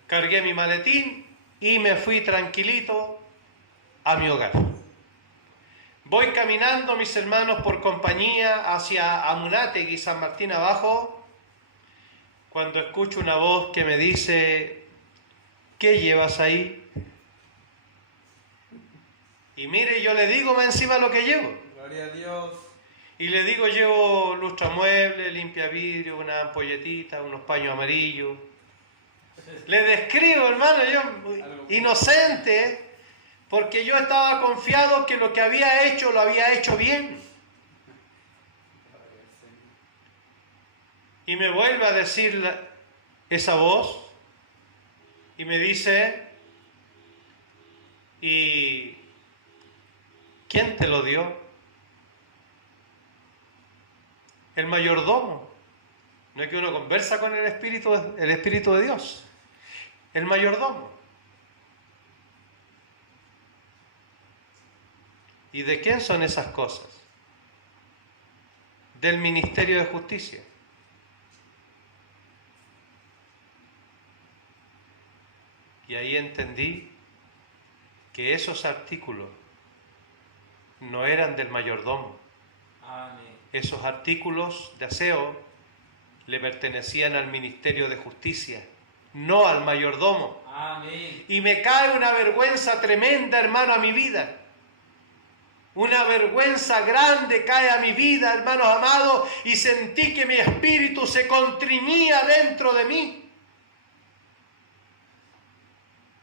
Cargué mi maletín y me fui tranquilito a mi hogar. Voy caminando, mis hermanos, por compañía hacia Amunátegui, San Martín abajo, cuando escucho una voz que me dice, ¿qué llevas ahí? Y mire, yo le digo más encima lo que llevo. Gloria a Dios. Y le digo, llevo lustramuebles, limpia vidrio, una ampolletita, unos paños amarillos. Le describo, hermano, yo inocente, porque yo estaba confiado que lo que había hecho, lo había hecho bien. Y me vuelve a decir esa voz, y me dice, ¿y quién te lo dio? El mayordomo. No es que uno conversa con el Espíritu de Dios. El mayordomo. ¿Y de quién son esas cosas? Del Ministerio de Justicia. Y ahí entendí que esos artículos no eran del mayordomo. Amén. Esos artículos de aseo le pertenecían al Ministerio de Justicia, no al mayordomo. Amén. Y me cae una vergüenza tremenda, hermano, a mi vida. Una vergüenza grande cae a mi vida, hermanos amados, y sentí que mi espíritu se contriñía dentro de mí.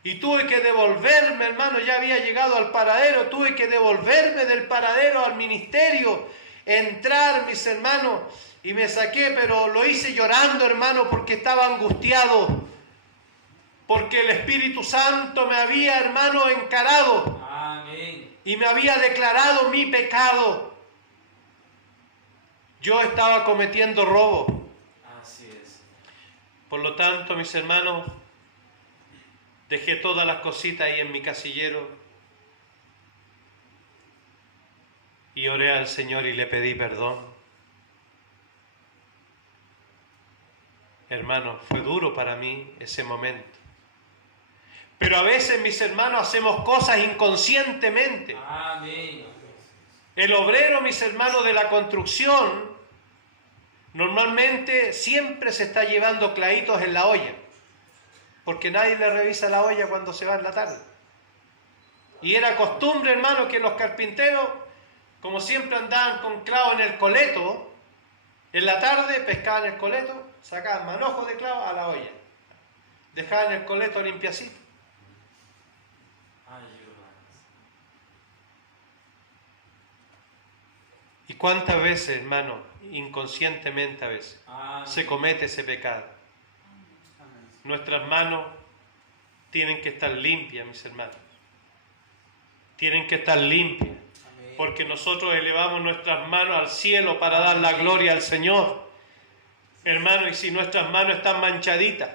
Y tuve que devolverme, hermano, ya había llegado al paradero, tuve que devolverme del paradero al ministerio, entrar, mis hermanos, y me saqué, pero lo hice llorando, hermano, porque estaba angustiado, porque el Espíritu Santo me había, hermano, encarado. Amén. Y me había declarado mi pecado. Yo estaba cometiendo robo. Así es. Por lo tanto, mis hermanos, dejé todas las cositas ahí en mi casillero y oré al Señor y le pedí perdón. Hermano, fue duro para mí ese momento. Pero a veces, mis hermanos, hacemos cosas inconscientemente. Amén. El obrero, mis hermanos, de la construcción, normalmente siempre se está llevando clavitos en la olla, porque nadie le revisa la olla cuando se va en la tarde. Y era costumbre, hermano, que los carpinteros, como siempre andaban con clavos en el coleto, en la tarde pescaban el coleto, sacaban manojos de clavos a la olla, dejaban el coleto limpiacito. ¿Y cuántas veces, hermano, inconscientemente a veces, se comete ese pecado? Nuestras manos tienen que estar limpias, mis hermanos. Tienen que estar limpias. Porque nosotros elevamos nuestras manos al cielo para dar la gloria al Señor. Hermano, y si nuestras manos están manchaditas,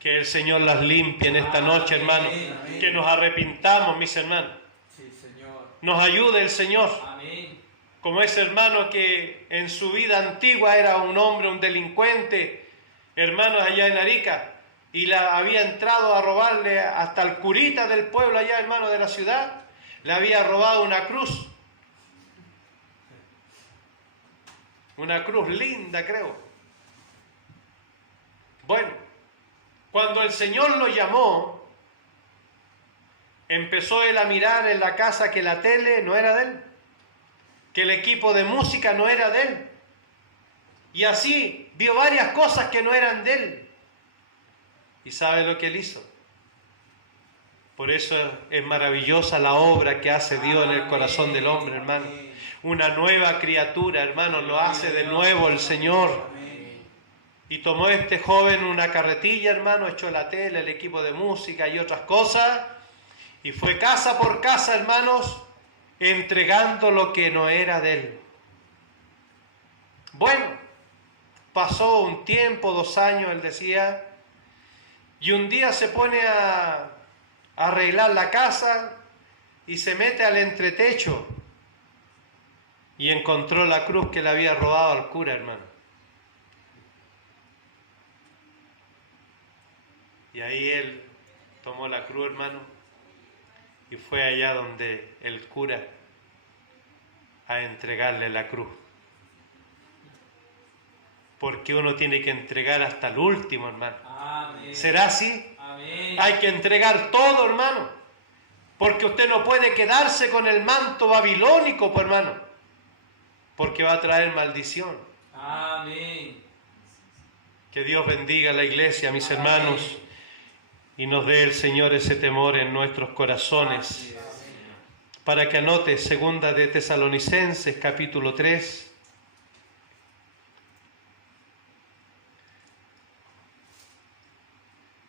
que el Señor las limpie en esta noche, hermano. Que nos arrepintamos, mis hermanos. Nos ayude el Señor. Amén. Como ese hermano que en su vida antigua era un hombre, un delincuente, hermanos allá en Arica, y había entrado a robarle hasta el curita del pueblo allá, hermano, de la ciudad. le había robado una cruz. Una cruz linda, creo. Bueno, cuando el Señor lo llamó, empezó él a mirar en la casa que la tele no era de él, que el equipo de música no era de él. Y así vio varias cosas que no eran de él. ¿Y sabe lo que él hizo? Por eso es maravillosa la obra que hace Dios en el corazón del hombre, hermano. Una nueva criatura, hermano, lo hace de nuevo el Señor. Y tomó este joven una carretilla, hermano, echó la tele, el equipo de música y otras cosas, y fue casa por casa, hermanos, entregando lo que no era de él. Bueno, pasó un tiempo, 2 años, él decía, y un día se pone a arreglar la casa y se mete al entretecho y encontró la cruz que le había robado al cura, hermano. Y ahí él tomó la cruz, hermano, y fue allá donde el cura a entregarle la cruz. Porque uno tiene que entregar hasta el último, hermano. Amén. ¿Será así? Amén. Hay que entregar todo, hermano. Porque usted no puede quedarse con el manto babilónico, pues, hermano. Porque va a traer maldición. Amén. Que Dios bendiga a la iglesia, mis Amén. hermanos, y nos dé el Señor ese temor en nuestros corazones. Así es, Señor. Para que anote 2 de Tesalonicenses, capítulo 3.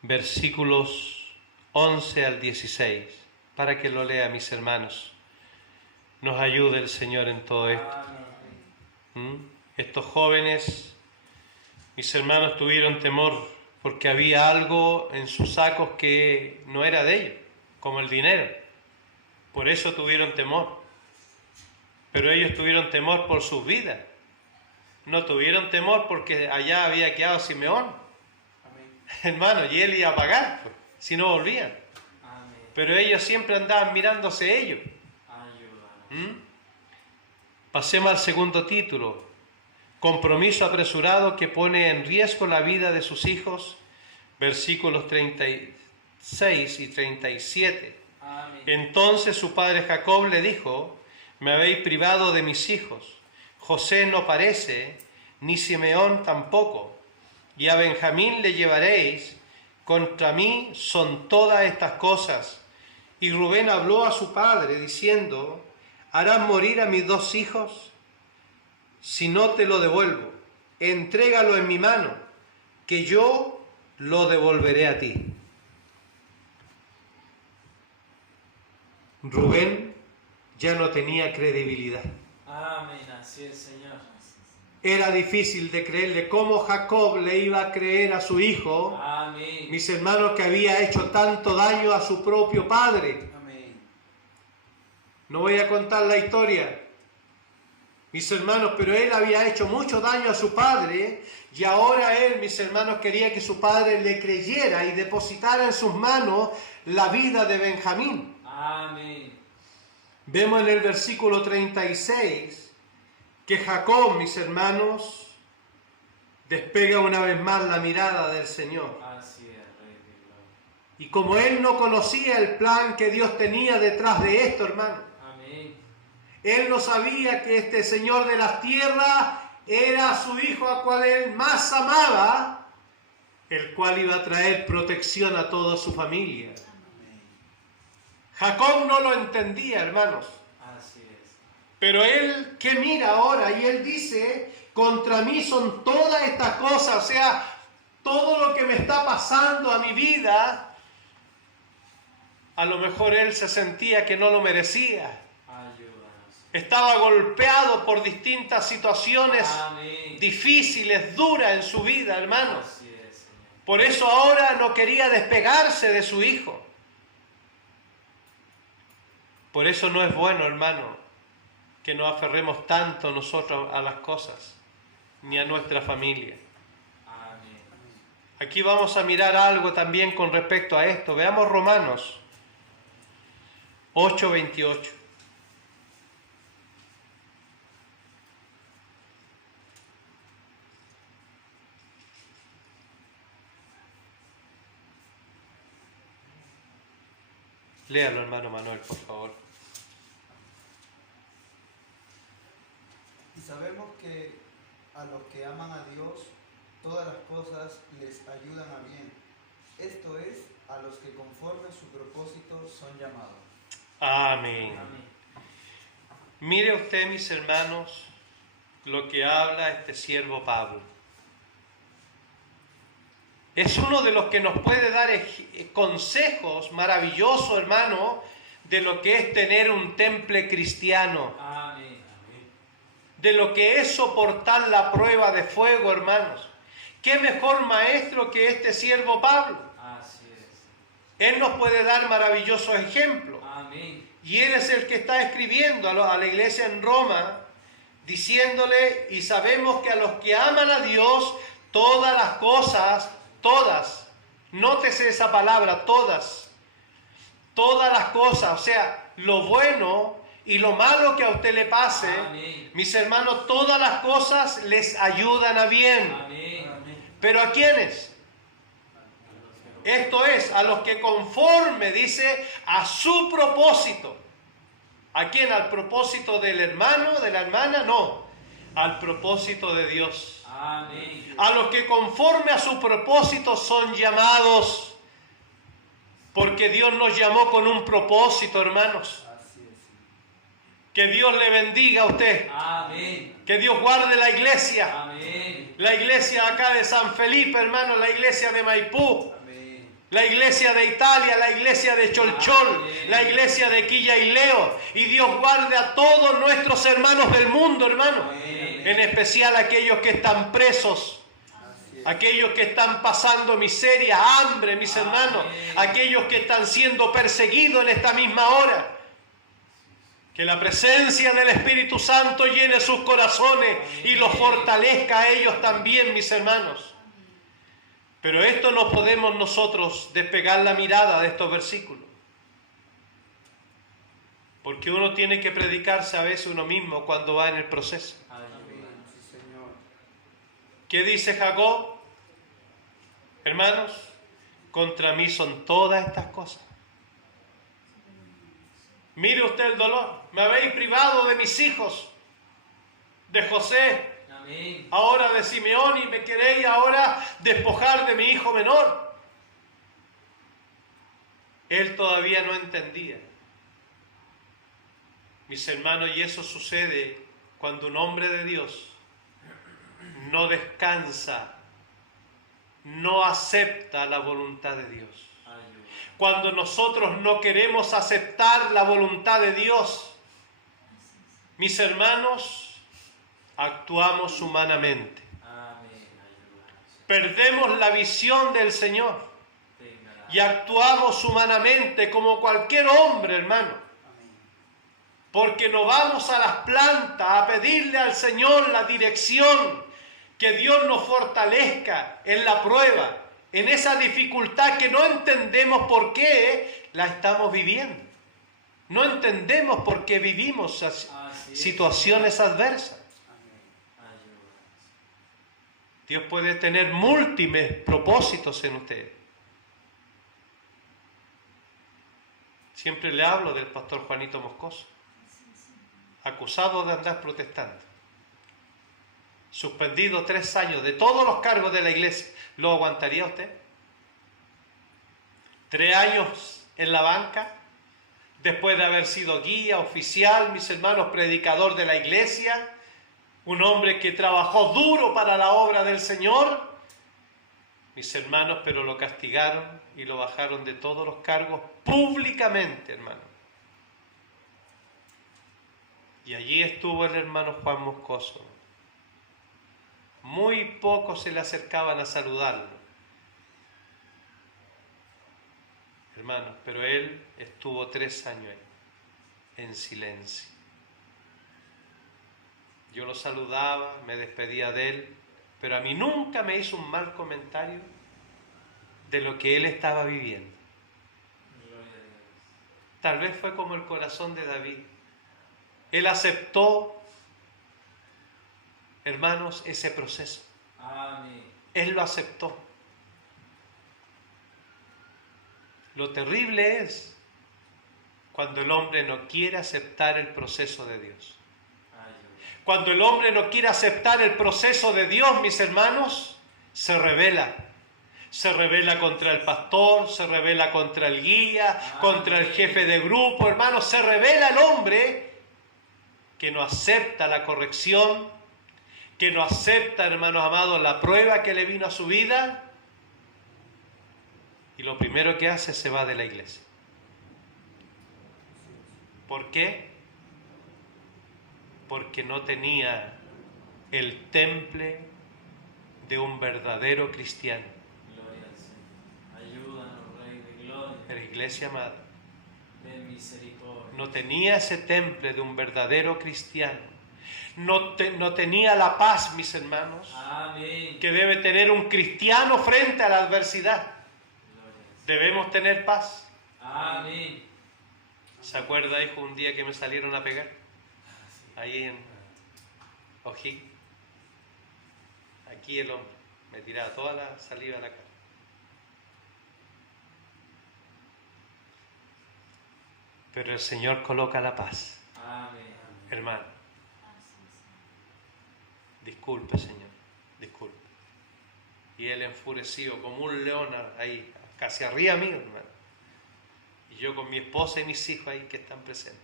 Versículos 11 al 16, para que lo lea, mis hermanos. Nos ayude el Señor en todo esto. Estos jóvenes, mis hermanos, tuvieron temor porque había algo en sus sacos que no era de ellos, como el dinero. Por eso tuvieron temor. Pero ellos tuvieron temor por sus vidas. No tuvieron temor porque allá había quedado Simeón. Hermano, y él iba a pagar, pues, si no volvían. Amén. Pero ellos siempre andaban mirándose ellos. Ayúdanos. Pasemos al segundo título. Compromiso apresurado que pone en riesgo la vida de sus hijos. Versículos 36 y 37. Amén. Entonces su padre Jacob le dijo: me habéis privado de mis hijos. José no parece, ni Simeón tampoco. Y a Benjamín le llevaréis. Contra mí son todas estas cosas. Y Rubén habló a su padre diciendo: ¿harás morir a mis 2 hijos? Si no te lo devuelvo, entrégalo en mi mano, que yo lo devolveré a ti. Rubén ya no tenía credibilidad. Amén. Así es, Señor. Era difícil de creerle. ¿Cómo Jacob le iba a creer a su hijo, Amén. mis hermanos, que había hecho tanto daño a su propio padre? Amén. No voy a contar la historia, mis hermanos, pero él había hecho mucho daño a su padre y ahora él, mis hermanos, quería que su padre le creyera y depositara en sus manos la vida de Benjamín. Amén. Vemos en el versículo 36 que Jacob, mis hermanos, despega una vez más la mirada del Señor. Así es, Rey de Gloria. Y como él no conocía el plan que Dios tenía detrás de esto, hermano, Amén. él no sabía que este Señor de las tierras era su hijo a cual él más amaba, el cual iba a traer protección a toda su familia. Jacob no lo entendía, hermanos. Así es. Pero él, ¿qué mira ahora? Y él dice: contra mí son todas estas cosas, o sea, todo lo que me está pasando a mi vida. A lo mejor él se sentía que no lo merecía. Ayúdanos. Estaba golpeado por distintas situaciones Amén. difíciles, duras en su vida, hermanos. Así es, Señor. Por eso ahora no quería despegarse de su hijo. Por eso no es bueno, hermano, que nos aferremos tanto nosotros a las cosas, ni a nuestra familia. Amén. Aquí vamos a mirar algo también con respecto a esto. Veamos Romanos 8:28. Léalo, hermano Manuel, por favor. Y sabemos que a los que aman a Dios, todas las cosas les ayudan a bien. Esto es, a los que conforme a su propósito son llamados. Amén. Amén. Mire usted, mis hermanos, lo que habla este siervo Pablo. Es uno de los que nos puede dar consejos maravillosos, hermano, de lo que es tener un temple cristiano, Amén. de lo que es soportar la prueba de fuego, hermanos. ¿Qué mejor maestro que este siervo Pablo? Así es. Él nos puede dar maravillosos ejemplos. Amén. Y él es el que está escribiendo a la iglesia en Roma, diciéndole, y sabemos que a los que aman a Dios, todas las cosas, todas, nótese esa palabra, todas las cosas, o sea, lo bueno y lo malo que a usted le pase, Amén. mis hermanos, todas las cosas les ayudan a bien. Amén. ¿Pero a quiénes? Esto es, a los que conforme, dice, a su propósito. ¿A quién? ¿Al propósito del hermano, de la hermana? No, al propósito de Dios. Amén. A los que conforme a su propósito son llamados. Porque Dios nos llamó con un propósito, hermanos. Así es. Que Dios le bendiga a usted. Amén. Que Dios guarde la iglesia. Amén. La iglesia acá de San Felipe, hermano, la iglesia de Maipú. Amén. La iglesia de Italia, la iglesia de Cholchol, Amén. la iglesia de Quilla y Leo. Y Dios guarde a todos nuestros hermanos del mundo, hermano. Amén. En especial aquellos que están presos, Así es. aquellos que están pasando miseria, hambre, mis Amén. hermanos. Aquellos que están siendo perseguidos en esta misma hora. Que la presencia del Espíritu Santo llene sus corazones y los fortalezca a ellos también, mis hermanos. Pero esto no podemos nosotros despegar la mirada de estos versículos. Porque uno tiene que predicarse a veces uno mismo cuando va en el proceso. Amén. Sí, Señor. ¿Qué dice Jacob? Hermanos, contra mí son todas estas cosas. Mire usted el dolor. Me habéis privado de mis hijos, de José, Amén. ahora de Simeón, y me queréis ahora despojar de mi hijo menor. Él todavía no entendía. Mis hermanos, y eso sucede cuando un hombre de Dios no descansa, no acepta la voluntad de Dios. Ayuda. Cuando nosotros no queremos aceptar la voluntad de Dios, mis hermanos, actuamos humanamente. Amén. Ayuda. Perdemos la visión del Señor Venga. y actuamos humanamente como cualquier hombre, hermano. Amén. Porque no vamos a las plantas a pedirle al Señor la dirección, que Dios nos fortalezca en la prueba, en esa dificultad que no entendemos por qué la estamos viviendo. No entendemos por qué vivimos Así es. situaciones adversas. Amén. Ayuda. Dios puede tener múltiples propósitos en usted. Siempre le hablo del pastor Juanito Moscoso, acusado de andar protestando, suspendido 3 años de todos los cargos de la iglesia. ¿Lo aguantaría usted? 3 años en la banca, después de haber sido guía, oficial, mis hermanos, predicador de la iglesia, un hombre que trabajó duro para la obra del Señor, mis hermanos, pero lo castigaron y lo bajaron de todos los cargos públicamente, hermano. Y allí estuvo el hermano Juan Moscoso. Muy pocos se le acercaban a saludarlo, hermanos, pero él estuvo 3 años ahí, en silencio. Yo lo saludaba, me despedía de él, pero a mí nunca me hizo un mal comentario de lo que él estaba viviendo. Gloria a Dios. Tal vez fue como el corazón de David. Él aceptó, hermanos, ese proceso. Amén. Él lo aceptó. Lo terrible es cuando el hombre no quiere aceptar el proceso de Dios. Cuando el hombre no quiere aceptar el proceso de Dios, mis hermanos, se rebela. Se rebela contra el pastor, se rebela contra el guía, contra el jefe de grupo, hermanos. Se rebela el hombre que no acepta la corrección, que no acepta, hermanos amados, la prueba que le vino a su vida. Y lo primero que hace, se va de la iglesia. ¿Por qué? Porque no tenía el temple de un verdadero cristiano. Gloria al Señor. Ayúdanos, Rey de Gloria. La iglesia amada Ten misericordia. no tenía ese temple de un verdadero cristiano. No tenía la paz, mis hermanos, Amén. que debe tener un cristiano frente a la adversidad. Gloria al Señor. Debemos tener paz. Amén. ¿Se acuerda, hijo, un día que me salieron a pegar? Ahí en Ojí. Aquí el hombre me tiraba toda la saliva a la cara. Pero el Señor coloca la paz. Amén. Hermano, disculpe, Señor, disculpe. Y él enfurecido como un león ahí, casi arriba mío, hermano. Y yo con mi esposa y mis hijos ahí que están presentes.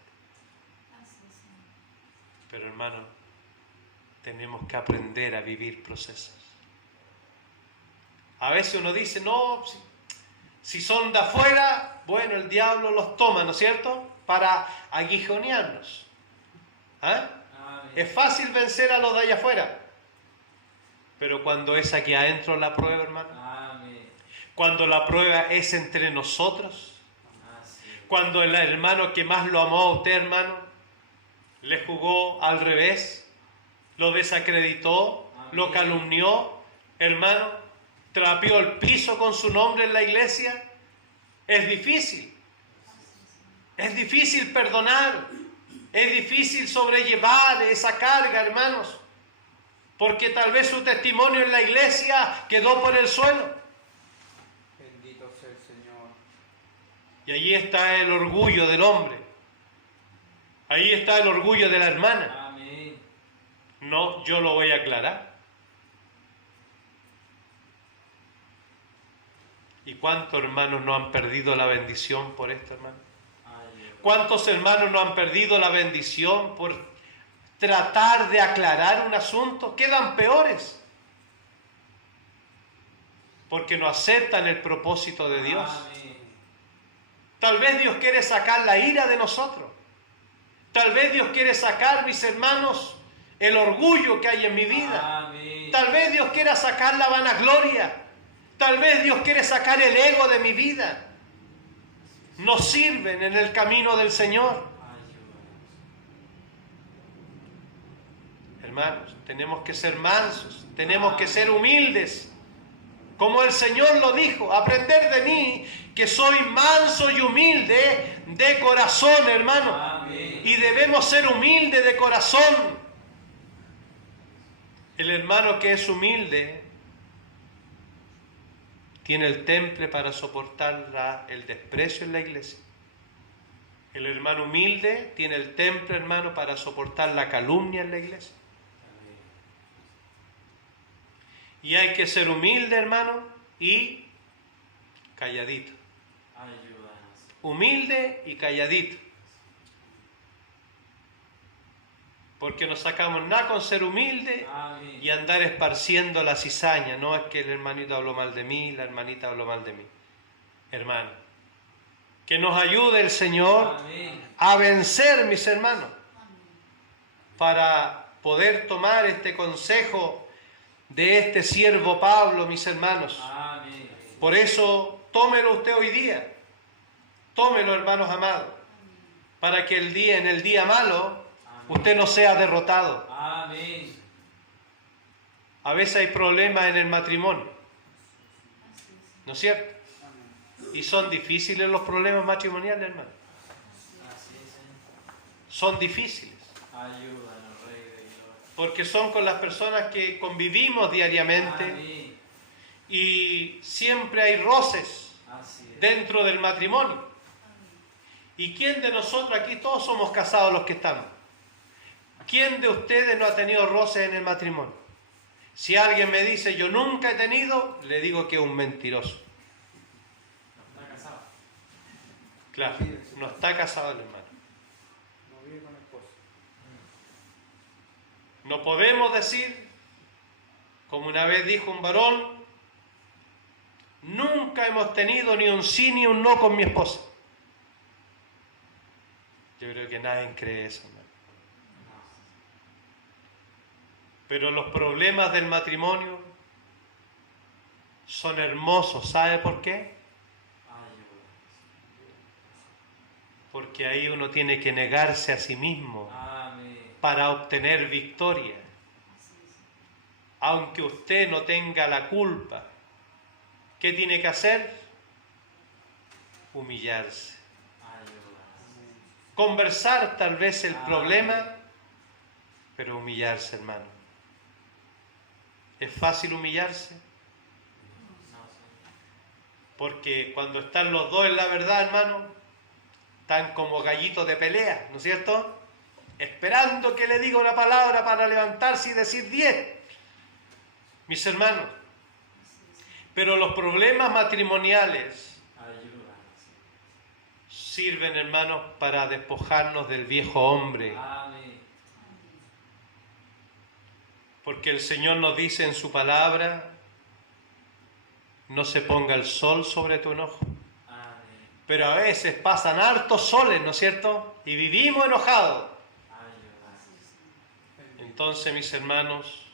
Pero hermano, tenemos que aprender a vivir procesos. A veces uno dice, no, si son de afuera, bueno, el diablo los toma, ¿no es cierto?, para aguijonearnos. ¿Ah? Amén. Es fácil vencer a los de allá afuera. Pero cuando es aquí adentro la prueba, hermano, Amén. cuando la prueba es entre nosotros, Así es. cuando el hermano que más lo amó a usted, hermano, le jugó al revés, lo desacreditó, lo calumnió, hermano, trapeó el piso con su nombre en la iglesia, es difícil. Es difícil perdonar, es difícil sobrellevar esa carga, hermanos, porque tal vez su testimonio en la iglesia quedó por el suelo. Bendito sea el Señor. Y allí está el orgullo del hombre, ahí está el orgullo de la hermana. Amén. No, yo lo voy a aclarar. ¿Y cuántos hermanos no han perdido la bendición por esto, hermano? ¿Cuántos hermanos no han perdido la bendición por tratar de aclarar un asunto? Quedan peores. Porque no aceptan el propósito de Dios. Amén. Tal vez Dios quiere sacar la ira de nosotros. Tal vez Dios quiere sacar, mis hermanos, el orgullo que hay en mi vida. Amén. Tal vez Dios quiera sacar la vanagloria. Tal vez Dios quiere sacar el ego de mi vida. No sirven en el camino del Señor. Hermanos, tenemos que ser mansos, tenemos que ser humildes. Como el Señor lo dijo, aprender de mí, que soy manso y humilde de corazón, hermano. Amén. Y debemos ser humildes de corazón. El hermano que es humilde tiene el temple para soportar el desprecio en la iglesia. El hermano humilde tiene el temple, hermano, para soportar la calumnia en la iglesia. Y hay que ser humilde, hermano, y calladito. Ayúdanos. Humilde y calladito. Porque no sacamos nada con ser humilde Amén. y andar esparciendo la cizaña. No es que el hermanito habló mal de mí, la hermanita habló mal de mí. Hermano, que nos ayude el Señor Amén. a vencer, mis hermanos, para poder tomar este consejo de este siervo Pablo, mis hermanos. Amén. Por eso, tómelo usted hoy día. Tómelo, hermanos amados, para que en el día malo, usted no sea derrotado. Amén. A veces hay problemas en el matrimonio, ¿no es cierto? Y son difíciles los problemas matrimoniales, hermano. son difíciles, Ayúdanos, Rey de Gloria. porque son con las personas que convivimos diariamente Amén. y siempre hay roces Así es. dentro del matrimonio. Amén. ¿Y quién de nosotros aquí, todos somos casados los que estamos? ¿Quién de ustedes no ha tenido roces en el matrimonio? Si alguien me dice yo nunca he tenido, le digo que es un mentiroso. No está casado. Claro, no está casado el hermano. No vive con esposa. No podemos decir, como una vez dijo un varón, nunca hemos tenido ni un sí ni un no con mi esposa. Yo creo que nadie cree eso, hermano. Pero los problemas del matrimonio son hermosos. ¿Sabe por qué? Ayúdanos. Porque ahí uno tiene que negarse a sí mismo Amén. para obtener victoria. Aunque usted no tenga la culpa, ¿qué tiene que hacer? Humillarse. Ayúdanos. Conversar tal vez el Amén. problema, pero humillarse, hermano. ¿Es fácil humillarse? No, Señor. Porque cuando están los dos en la verdad, hermano, están como gallitos de pelea, ¿no es cierto? Esperando que le diga una palabra para levantarse y decir 10. Mis hermanos, pero los problemas matrimoniales Ayúdanos. sirven, hermanos, para despojarnos del viejo hombre. Amén. Porque el Señor nos dice en su palabra, no se ponga el sol sobre tu enojo. Amén. Pero a veces pasan hartos soles, ¿no es cierto? Y vivimos enojados. Ayúdanos. Entonces, mis hermanos,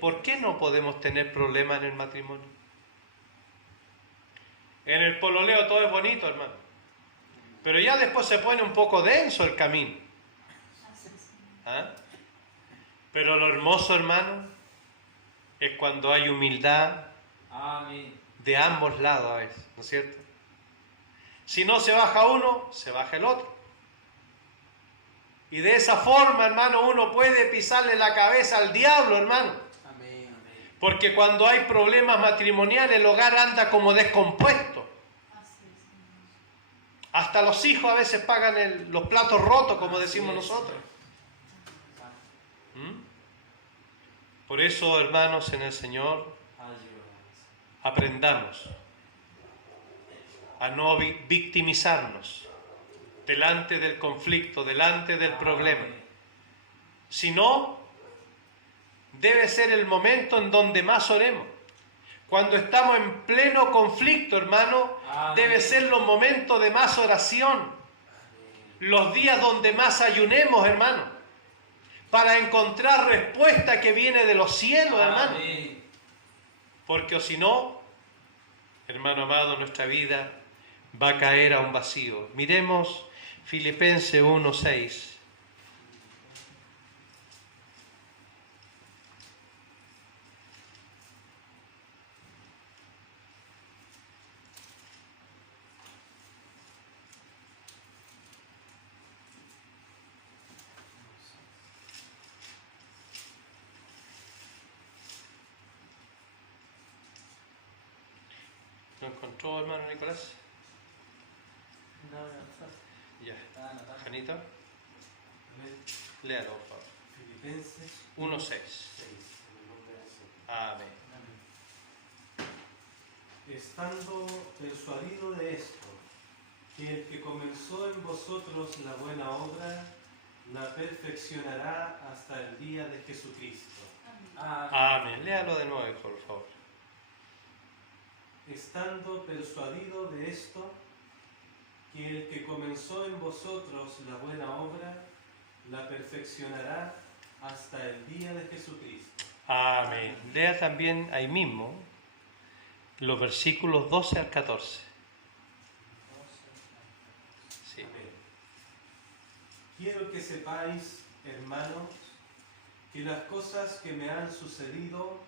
¿por qué no podemos tener problemas en el matrimonio? En el pololeo todo es bonito, hermano. Pero ya después se pone un poco denso el camino. ¿Ah? Pero lo hermoso, hermano, es cuando hay humildad Amén. de ambos lados a veces, ¿no es cierto? Si no se baja uno, se baja el otro. Y de esa forma, hermano, uno puede pisarle la cabeza al diablo, hermano. Amén. Porque cuando hay problemas matrimoniales, el hogar anda como descompuesto. Hasta los hijos a veces pagan los platos rotos, como decimos nosotros. ¿Mm? Por eso, hermanos, en el Señor, Ayúdanos. aprendamos a no victimizarnos delante del conflicto, delante del problema. Sino, debe ser el momento en donde más oremos. Cuando estamos en pleno conflicto, hermano, Amén. debe ser los momentos de más oración. Los días donde más ayunemos, hermano, para encontrar respuesta que viene de los cielos, hermano. Amén. Porque o si no, hermano amado, nuestra vida va a caer a un vacío. Miremos Filipenses 1:6. ¿Lo encontró, hermano Nicolás? Ya. Janita, léalo, por favor. Filipenses 1:6. 6, en el nombre del Señor. Amén. Estando persuadido de esto, que el que comenzó en vosotros la buena obra, la perfeccionará hasta el día de Jesucristo. Amén. Léalo de nuevo, hijo, por favor. Estando persuadido de esto, que el que comenzó en vosotros la buena obra, la perfeccionará hasta el día de Jesucristo. Amén. Lea también ahí mismo los versículos 12 al 14. Sí. Amén. Quiero que sepáis, hermanos, que las cosas que me han sucedido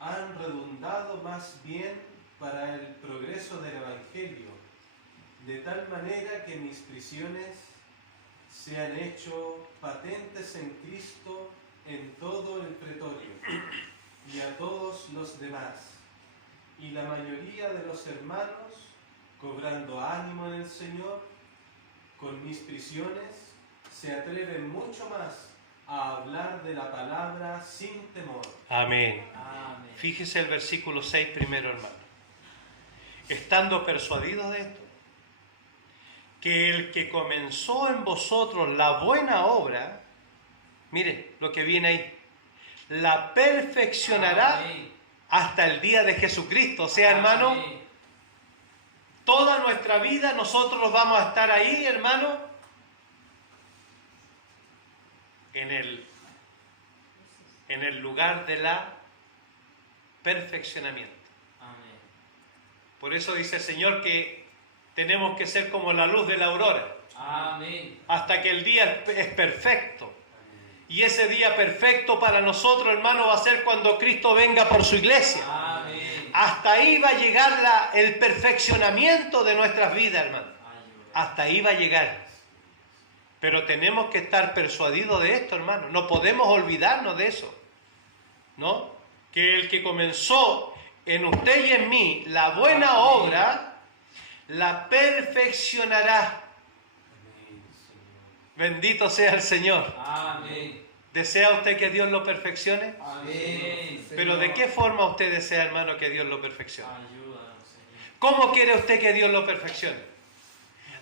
han redundado más bien para el progreso del Evangelio, de tal manera que mis prisiones sean hechos patentes en Cristo en todo el pretorio y a todos los demás. Y la mayoría de los hermanos, cobrando ánimo en el Señor, con mis prisiones, se atreven mucho más a hablar de la palabra sin temor. Amén. Amén. Fíjese el versículo 6 primero, hermano. Estando persuadidos de esto, que el que comenzó en vosotros la buena obra, mire lo que viene ahí, la perfeccionará Amén. hasta el día de Jesucristo. O sea, hermano, Amén. toda nuestra vida nosotros vamos a estar ahí, hermano, en el lugar de la perfeccionamiento. Amén. Por eso dice el Señor que tenemos que ser como la luz de la aurora, Amén. hasta que el día es perfecto. Y ese día perfecto para nosotros, hermano, va a ser cuando Cristo venga por su iglesia. Amén. Hasta ahí va a llegar el perfeccionamiento de nuestras vidas, hermano. Ayuda. Hasta ahí va a llegar. Pero tenemos que estar persuadidos de esto, hermano. No podemos olvidarnos de eso, ¿no? Que el que comenzó en usted y en mí la buena obra, la perfeccionará. Bendito sea el Señor. Amén. ¿Desea usted que Dios lo perfeccione? Amén. Pero ¿de qué forma usted desea, hermano, que Dios lo perfeccione? Ayúdanos, Señor. ¿Cómo quiere usted que Dios lo perfeccione?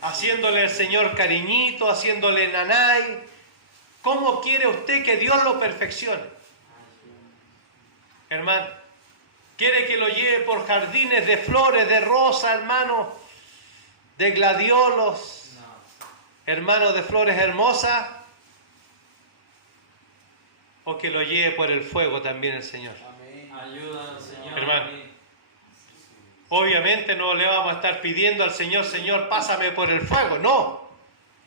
Haciéndole al Señor cariñito, haciéndole nanay. ¿Cómo quiere usted que Dios lo perfeccione? Hermano, ¿quiere que lo lleve por jardines de flores, de rosa, hermano? De gladiolos, No. hermano, de flores hermosas. ¿O que lo lleve por el fuego también el Señor? Amén. Ayúdanos, Señor. Hermano. Amén. Obviamente no le vamos a estar pidiendo al Señor, Señor, pásame por el fuego. No,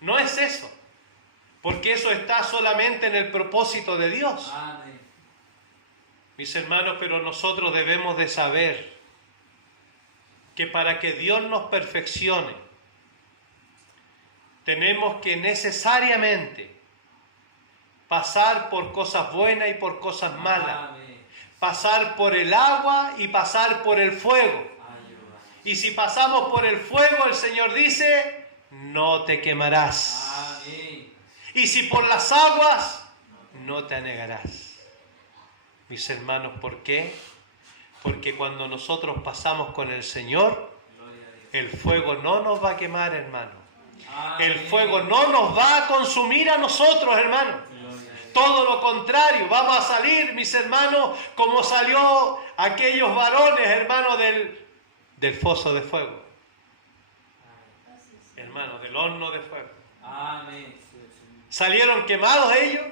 no es eso. Porque eso está solamente en el propósito de Dios. Amén. Mis hermanos, pero nosotros debemos de saber que para que Dios nos perfeccione, tenemos que necesariamente pasar por cosas buenas y por cosas malas. Amén. Pasar por el agua y pasar por el fuego. Ayúdanos. Y si pasamos por el fuego, el Señor dice, no te quemarás. Amén. Y si por las aguas, no te anegarás. Mis hermanos, ¿por qué? Porque cuando nosotros pasamos con el Señor, Gloria a Dios. el fuego no nos va a quemar, hermano. Amén. El fuego no nos va a consumir a nosotros, hermano. Gloria a Dios. Todo lo contrario, vamos a salir, mis hermanos, como salió aquellos varones, hermanos, del foso de fuego. Así es. Hermano, del horno de fuego. Amén. ¿Salieron quemados ellos?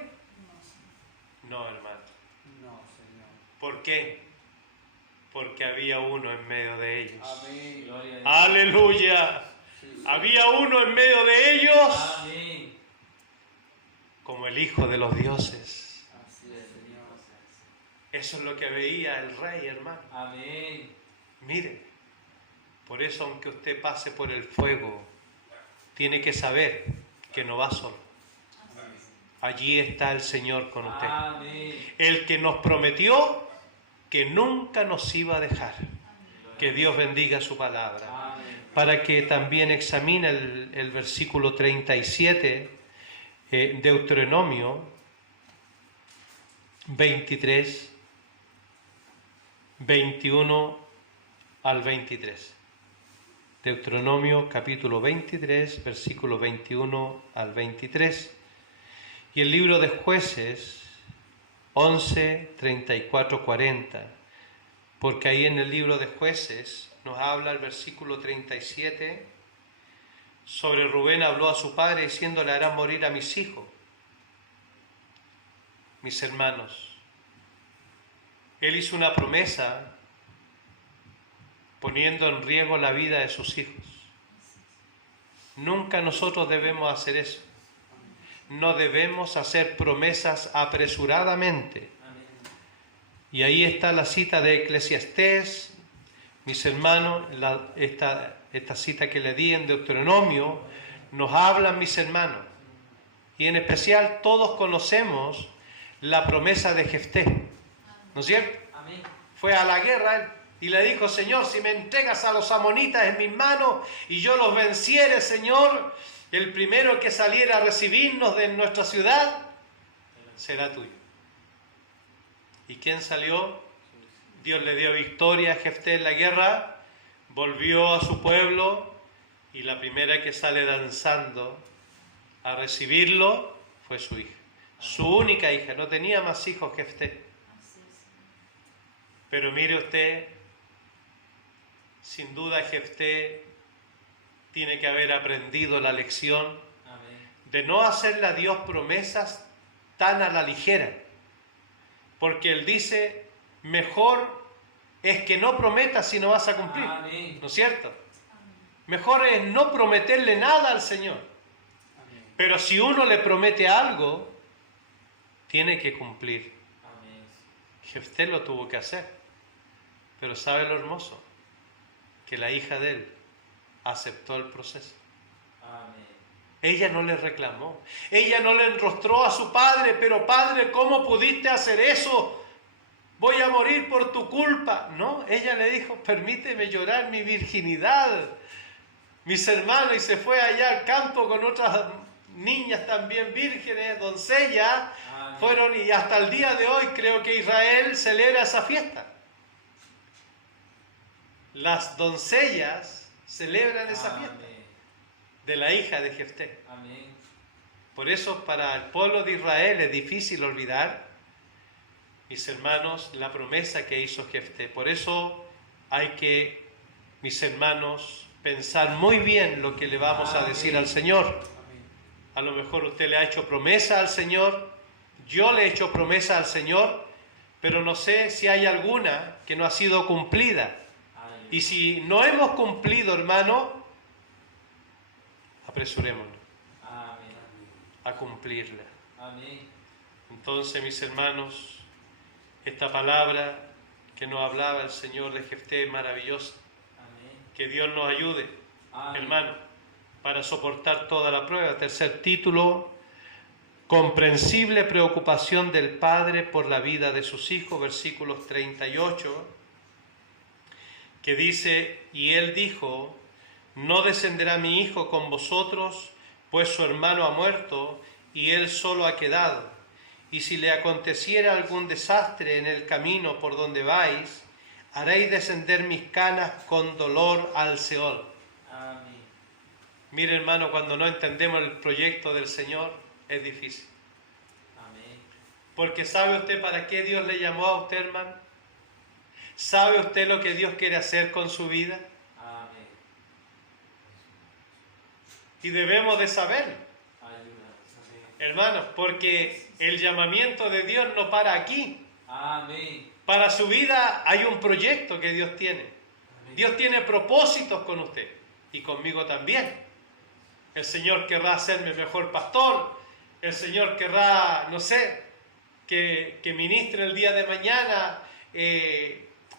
No, hermano. No, Señor. ¿Por qué? Porque había uno en medio de ellos. Amén. Gloria a Dios. Aleluya. Sí, Había uno en medio de ellos Amén. como el Hijo de los dioses. Así es, Señor. Eso es lo que veía el rey, hermano. Amén. Mire, por eso aunque usted pase por el fuego, tiene que saber que no va solo. Allí está el Señor con usted. Amén. El que nos prometió que nunca nos iba a dejar. Que Dios bendiga su palabra. Amén. Para que también examine el versículo 37, Deuteronomio 23, 21 al 23. Deuteronomio capítulo 23, versículo 21 al 23. Y el libro de Jueces 11, 34, 40. Porque ahí en el libro de Jueces nos habla el versículo 37, sobre Rubén habló a su padre diciéndole, harán morir a mis hijos. Mis hermanos, él hizo una promesa poniendo en riesgo la vida de sus hijos. Nunca nosotros debemos hacer eso. No debemos hacer promesas apresuradamente. Amén. Y ahí está la cita de Eclesiastés, mis hermanos, esta cita que le di en Deuteronomio, nos hablan, mis hermanos, y en especial todos conocemos la promesa de Jefté, ¿no es cierto? Amén. Fue a la guerra él y le dijo: Señor, si me entregas a los amonitas en mis manos y yo los venciere, Señor, el primero que saliera a recibirnos de nuestra ciudad será tuyo. ¿Y quién salió? Dios le dio victoria a Jefté en la guerra, volvió a su pueblo y la primera que sale danzando a recibirlo fue su hija. Su única hija, no tenía más hijos Jefté. Pero mire usted, sin duda Jefté tiene que haber aprendido la lección Amén. de no hacerle a Dios promesas tan a la ligera. Porque Él dice: mejor es que no prometas si no vas a cumplir. Amén. ¿No es cierto? Mejor es no prometerle nada al Señor. Pero si uno le promete algo, tiene que cumplir. Amén. Jefté lo tuvo que hacer. Pero ¿sabe lo hermoso? Que la hija de él aceptó el proceso. Amén. Ella no le reclamó. Ella no le enrostró a su padre: pero padre, ¿cómo pudiste hacer eso? Voy a morir por tu culpa. No, ella le dijo: permíteme llorar mi virginidad, mis hermanos. Y se fue allá al campo con otras niñas también vírgenes, doncellas. Amén. Fueron, y hasta el día de hoy creo que Israel celebra esa fiesta. Las doncellas celebran esa fiesta Amén. de la hija de Jefté. Amén. Por eso para el pueblo de Israel es difícil olvidar, mis hermanos, la promesa que hizo Jefté. Por eso hay que, mis hermanos, pensar muy bien lo que le vamos a decir al Señor. A lo mejor usted le ha hecho promesa al Señor, yo le he hecho promesa al Señor, pero no sé si hay alguna que no ha sido cumplida. Y si no hemos cumplido, hermano, apresurémonos Amén. a cumplirla. Amén. Entonces, mis hermanos, esta palabra que nos hablaba el Señor de Jefté es maravillosa. Amén. Que Dios nos ayude, Amén. hermano, para soportar toda la prueba. Tercer título: comprensible preocupación del Padre por la vida de sus hijos, versículos 38, que dice: y él dijo: no descenderá mi hijo con vosotros, pues su hermano ha muerto y él solo ha quedado. Y si le aconteciera algún desastre en el camino por donde vais, haréis descender mis canas con dolor al Seol. Amén. Mire, hermano, cuando no entendemos el proyecto del Señor, es difícil. Amén. Porque ¿sabe usted para qué Dios le llamó a usted, hermano? ¿Sabe usted lo que Dios quiere hacer con su vida? Amén. Y debemos de saberlo, Ayúdanos. hermanos, porque el llamamiento de Dios no para aquí. Amén. Para su vida hay un proyecto que Dios tiene. Dios tiene propósitos con usted y conmigo también. El Señor querrá hacerme mejor pastor. El Señor querrá, no sé, que ministre el día de mañana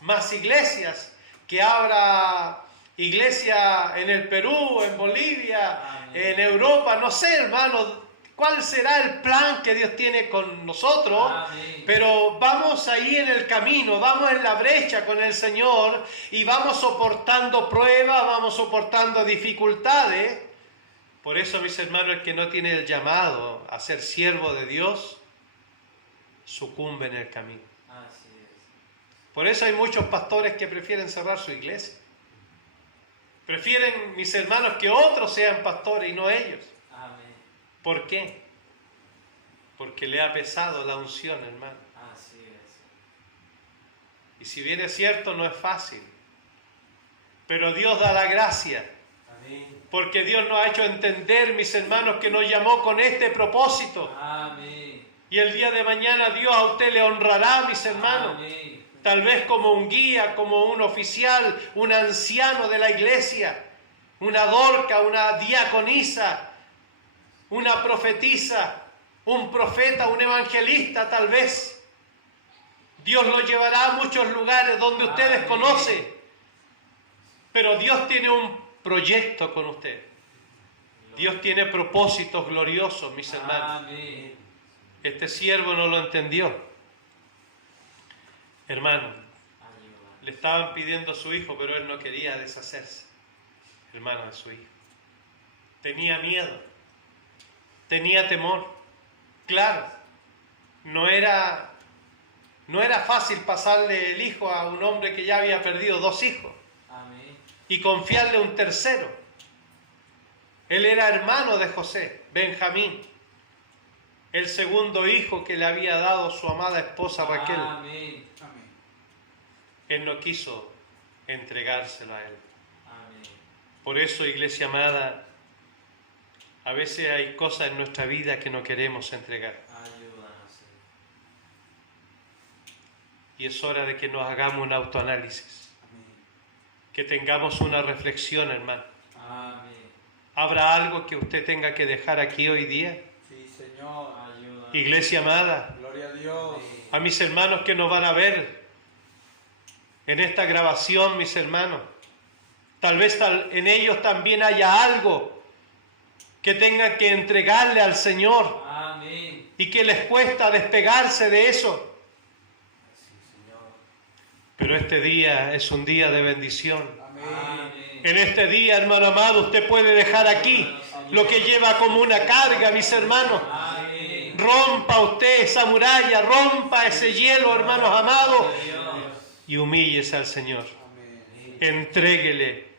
más iglesias, que abra iglesia en el Perú, en Bolivia, Amén. en Europa, no sé, hermano, cuál será el plan que Dios tiene con nosotros. Amén. Pero vamos ahí en el camino, vamos en la brecha con el Señor y vamos soportando pruebas, vamos soportando dificultades. Por eso, mis hermanos, el que no tiene el llamado a ser siervo de Dios, sucumbe en el camino. Así es. Por eso hay muchos pastores que prefieren cerrar su iglesia. Prefieren, mis hermanos, que otros sean pastores y no ellos. Amén. ¿Por qué? Porque le ha pesado la unción, hermano. Así es. Y si bien es cierto, no es fácil. Pero Dios da la gracia. Porque Dios nos ha hecho entender, mis hermanos, que nos llamó con este propósito. Amén. Y el día de mañana Dios a usted le honrará, mis hermanos. Amén. Tal vez como un guía, como un oficial, un anciano de la iglesia, una dorca, una diaconisa, una profetisa, un profeta, un evangelista, tal vez. Dios lo llevará a muchos lugares donde usted Amén. desconoce. Pero Dios tiene un proyecto con usted. Dios tiene propósitos gloriosos, mis hermanos. Amén. Este siervo no lo entendió. Hermano, Ayúdanos. le estaban pidiendo a su hijo, pero él no quería deshacerse, hermano, de su hijo. Tenía miedo, tenía temor. Claro, no era fácil pasarle el hijo a un hombre que ya había perdido 2 hijos Amén. y confiarle un tercero. Él era hermano de José, Benjamín, el segundo hijo que le había dado su amada esposa Raquel. Amén. Amén. Él no quiso entregárselo a él. Amén. Por eso, iglesia amada, a veces hay cosas en nuestra vida que no queremos entregar. Ayúdanos, Señor. Y es hora de que nos hagamos un autoanálisis, Amén. que tengamos una reflexión, hermano. Amén. ¿Habrá algo que usted tenga que dejar aquí hoy día? Sí, Señor. Ayúdanos. Iglesia amada, Gloria a Dios. a mis hermanos que nos van a ver en esta grabación, mis hermanos, tal vez en ellos también haya algo que tengan que entregarle al Señor Amén. y que les cuesta despegarse de eso. Sí, Señor. Pero este día es un día de bendición. Amén. Amén. En este día, hermano amado, usted puede dejar aquí lo que lleva como una carga, mis hermanos. Amén. Rompa usted esa muralla, rompa ese hielo, hermanos amados, Dios. y humíllese al Señor. Amén. Entréguele,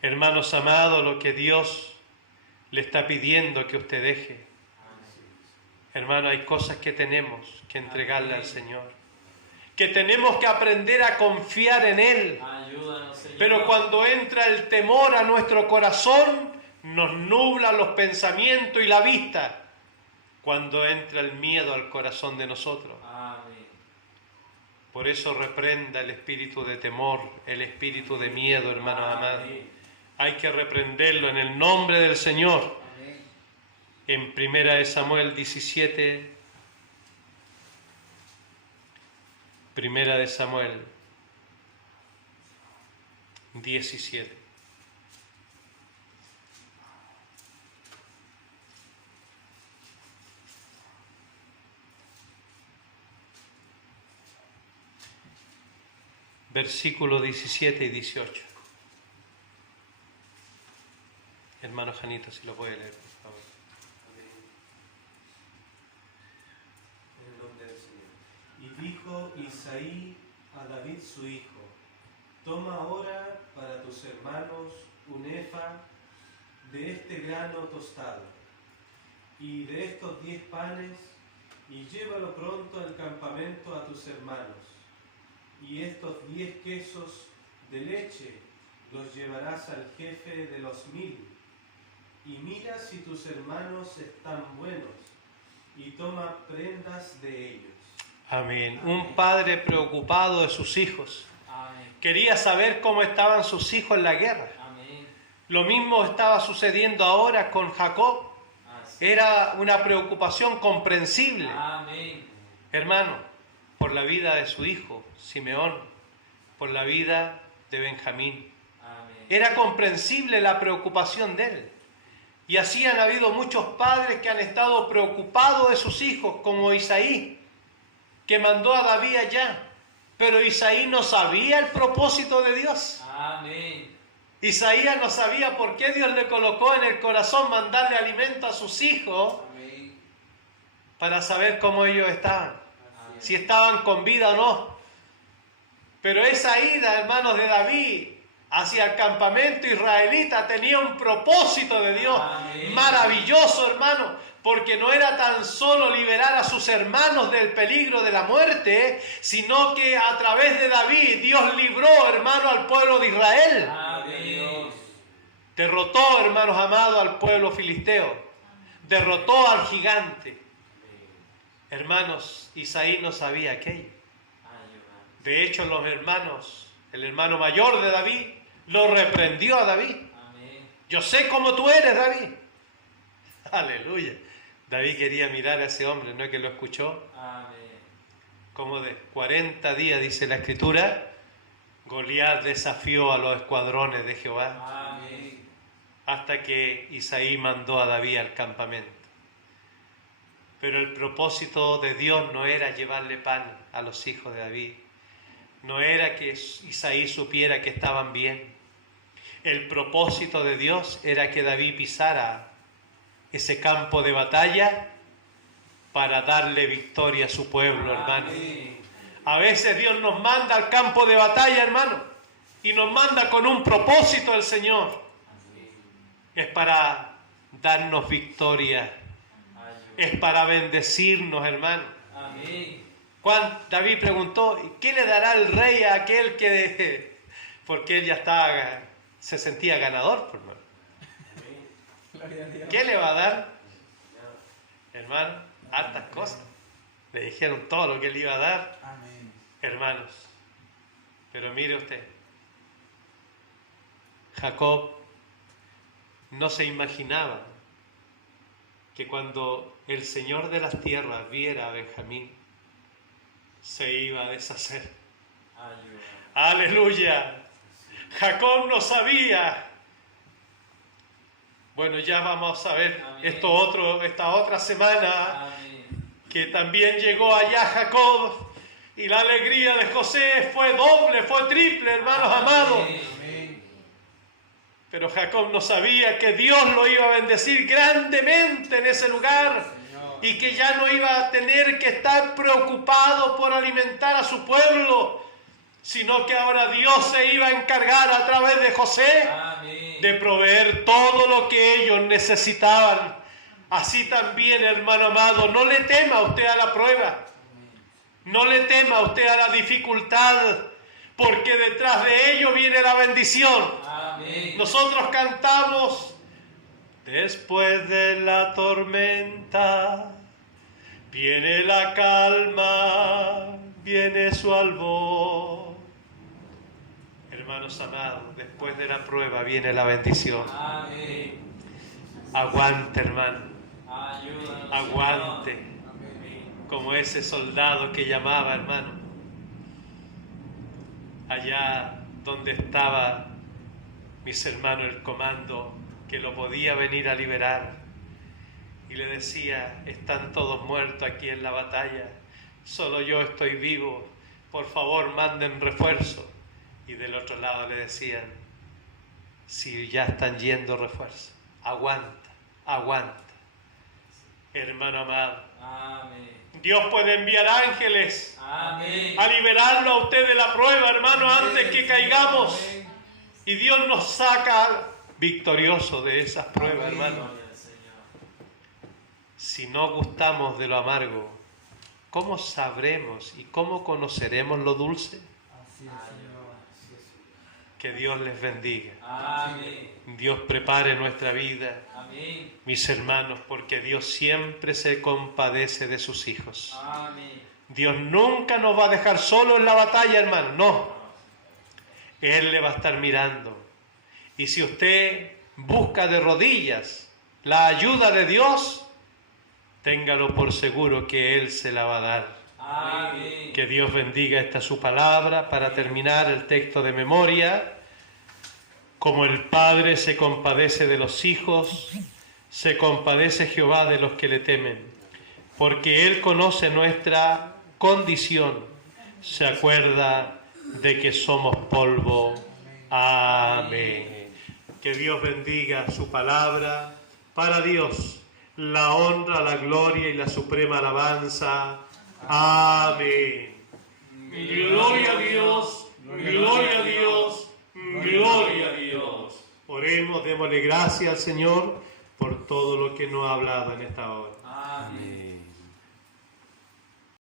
hermanos amados, lo que Dios le está pidiendo que usted deje. Hermano, hay cosas que tenemos que entregarle al Señor, que tenemos que aprender a confiar en Él. Ayúdanos, Señor. Pero cuando entra el temor a nuestro corazón, nos nubla los pensamientos y la vista. Cuando entra el miedo al corazón de nosotros. Amén. Por eso reprenda el espíritu de temor, el espíritu de miedo, hermanos amados. Hay que reprenderlo en el nombre del Señor. Amén. En 1 Samuel 17, 1 Samuel 17. Versículos 17 y 18. Hermano Janito, si lo puede leer, por favor. Amén. En el nombre del Señor. Y dijo Isaí a David su hijo: toma ahora para tus hermanos un efa de este grano tostado y de estos 10 panes, y llévalo pronto al campamento a tus hermanos, y estos 10 quesos de leche los llevarás al jefe de los 1000, y mira si tus hermanos están buenos, y toma prendas de ellos. Amén. Un padre preocupado de sus hijos. Amén. Quería saber cómo estaban sus hijos en la guerra. Amén. Lo mismo estaba sucediendo ahora con Jacob. Así. Era una preocupación comprensible, Amén. hermano, por la vida de su hijo, Simeón, por la vida de Benjamín. Amén. Era comprensible la preocupación de él. Y así han habido muchos padres que han estado preocupados de sus hijos, como Isaí, que mandó a David allá. Pero Isaí no sabía el propósito de Dios. Amén. Isaías no sabía por qué Dios le colocó en el corazón mandarle alimento a sus hijos Amén. para saber cómo ellos estaban, Así es. si estaban con vida o no. Pero esa ida, hermanos, de David hacia el campamento israelita tenía un propósito de Dios Amén. maravilloso, hermano, porque no era tan solo liberar a sus hermanos del peligro de la muerte, sino que a través de David Dios libró, hermano, al pueblo de Israel. Amén. Derrotó, hermanos amados, al pueblo filisteo. Derrotó al gigante. Hermanos, Isaí no sabía aquello. Ayúdanos. De hecho, los hermanos, el hermano mayor de David, lo reprendió a David. Amén. Yo sé cómo tú eres, David. Aleluya. David quería mirar a ese hombre, ¿no es que lo escuchó? Amén. Como de 40 días, dice la Escritura, Goliat desafió a los escuadrones de Jehová. Amén. hasta que Isaí mandó a David al campamento. Pero el propósito de Dios no era llevarle pan a los hijos de David. No era que Isaí supiera que estaban bien. El propósito de Dios era que David pisara ese campo de batalla para darle victoria a su pueblo, hermano. A veces Dios nos manda al campo de batalla, hermano, y nos manda con un propósito el Señor. Es para darnos victoria. Es para bendecirnos, hermano. David preguntó, ¿qué le dará el rey a aquel que...? Porque él ya se sentía ganador, hermano. ¿Qué le va a dar? Hermano, hartas cosas. Le dijeron todo lo que le iba a dar. Amén. Hermanos. Pero mire usted. Jacob no se imaginaba que cuando el Señor de las tierras viera a Benjamín, se iba a deshacer. ¡Aleluya! Jacob no sabía. Bueno, ya vamos a ver esta otra semana. Amén. Que también llegó allá Jacob y la alegría de José fue doble, fue triple, hermanos amados. Amén. Pero Jacob no sabía que Dios lo iba a bendecir grandemente en ese lugar y que ya no iba a tener que estar preocupado por alimentar a su pueblo, sino que ahora Dios se iba a encargar a través de José de proveer todo lo que ellos necesitaban. Así también, hermano amado, no le tema usted a la prueba, no le tema usted a la dificultad, porque detrás de ello viene la bendición. Amén. Nosotros cantamos, después de la tormenta, viene la calma, viene su albor. Hermanos amados, después de la prueba viene la bendición. Amén. Aguante, hermano. Ayúdanos, Aguante. Señor. Como ese soldado que llamaba, hermano, allá donde estaba mis hermanos el comando, que lo podía venir a liberar, y le decía, están todos muertos aquí en la batalla, solo yo estoy vivo, por favor manden refuerzo. Y del otro lado le decían, si ya están yendo refuerzos, aguanta, aguanta. Hermano amado, Amén. Dios puede enviar ángeles Amén. a liberarlo a usted de la prueba, hermano, antes que caigamos. Y Dios nos saca victorioso de esas pruebas, hermano. Gloria al Señor. Si no gustamos de lo amargo, ¿cómo sabremos y cómo conoceremos lo dulce? Así es, Señor. Así es. Que Dios les bendiga. Amén. Dios prepare nuestra vida, Amén. mis hermanos, porque Dios siempre se compadece de sus hijos. Amén. Dios nunca nos va a dejar solo en la batalla, hermano, no. Él le va a estar mirando. Y si usted busca de rodillas la ayuda de Dios, téngalo por seguro que Él se la va a dar. Amén. Que Dios bendiga esta su palabra. Para terminar el texto de memoria, como el Padre se compadece de los hijos, se compadece Jehová de los que le temen, porque Él conoce nuestra condición, se acuerda de que somos polvo. Amén. Que Dios bendiga su palabra. Para Dios, la honra, la gloria y la suprema alabanza. Amén. Gloria a Dios, gloria a Dios, gloria a Dios. Oremos, démosle gracias al Señor por todo lo que nos ha hablado en esta hora. Amén.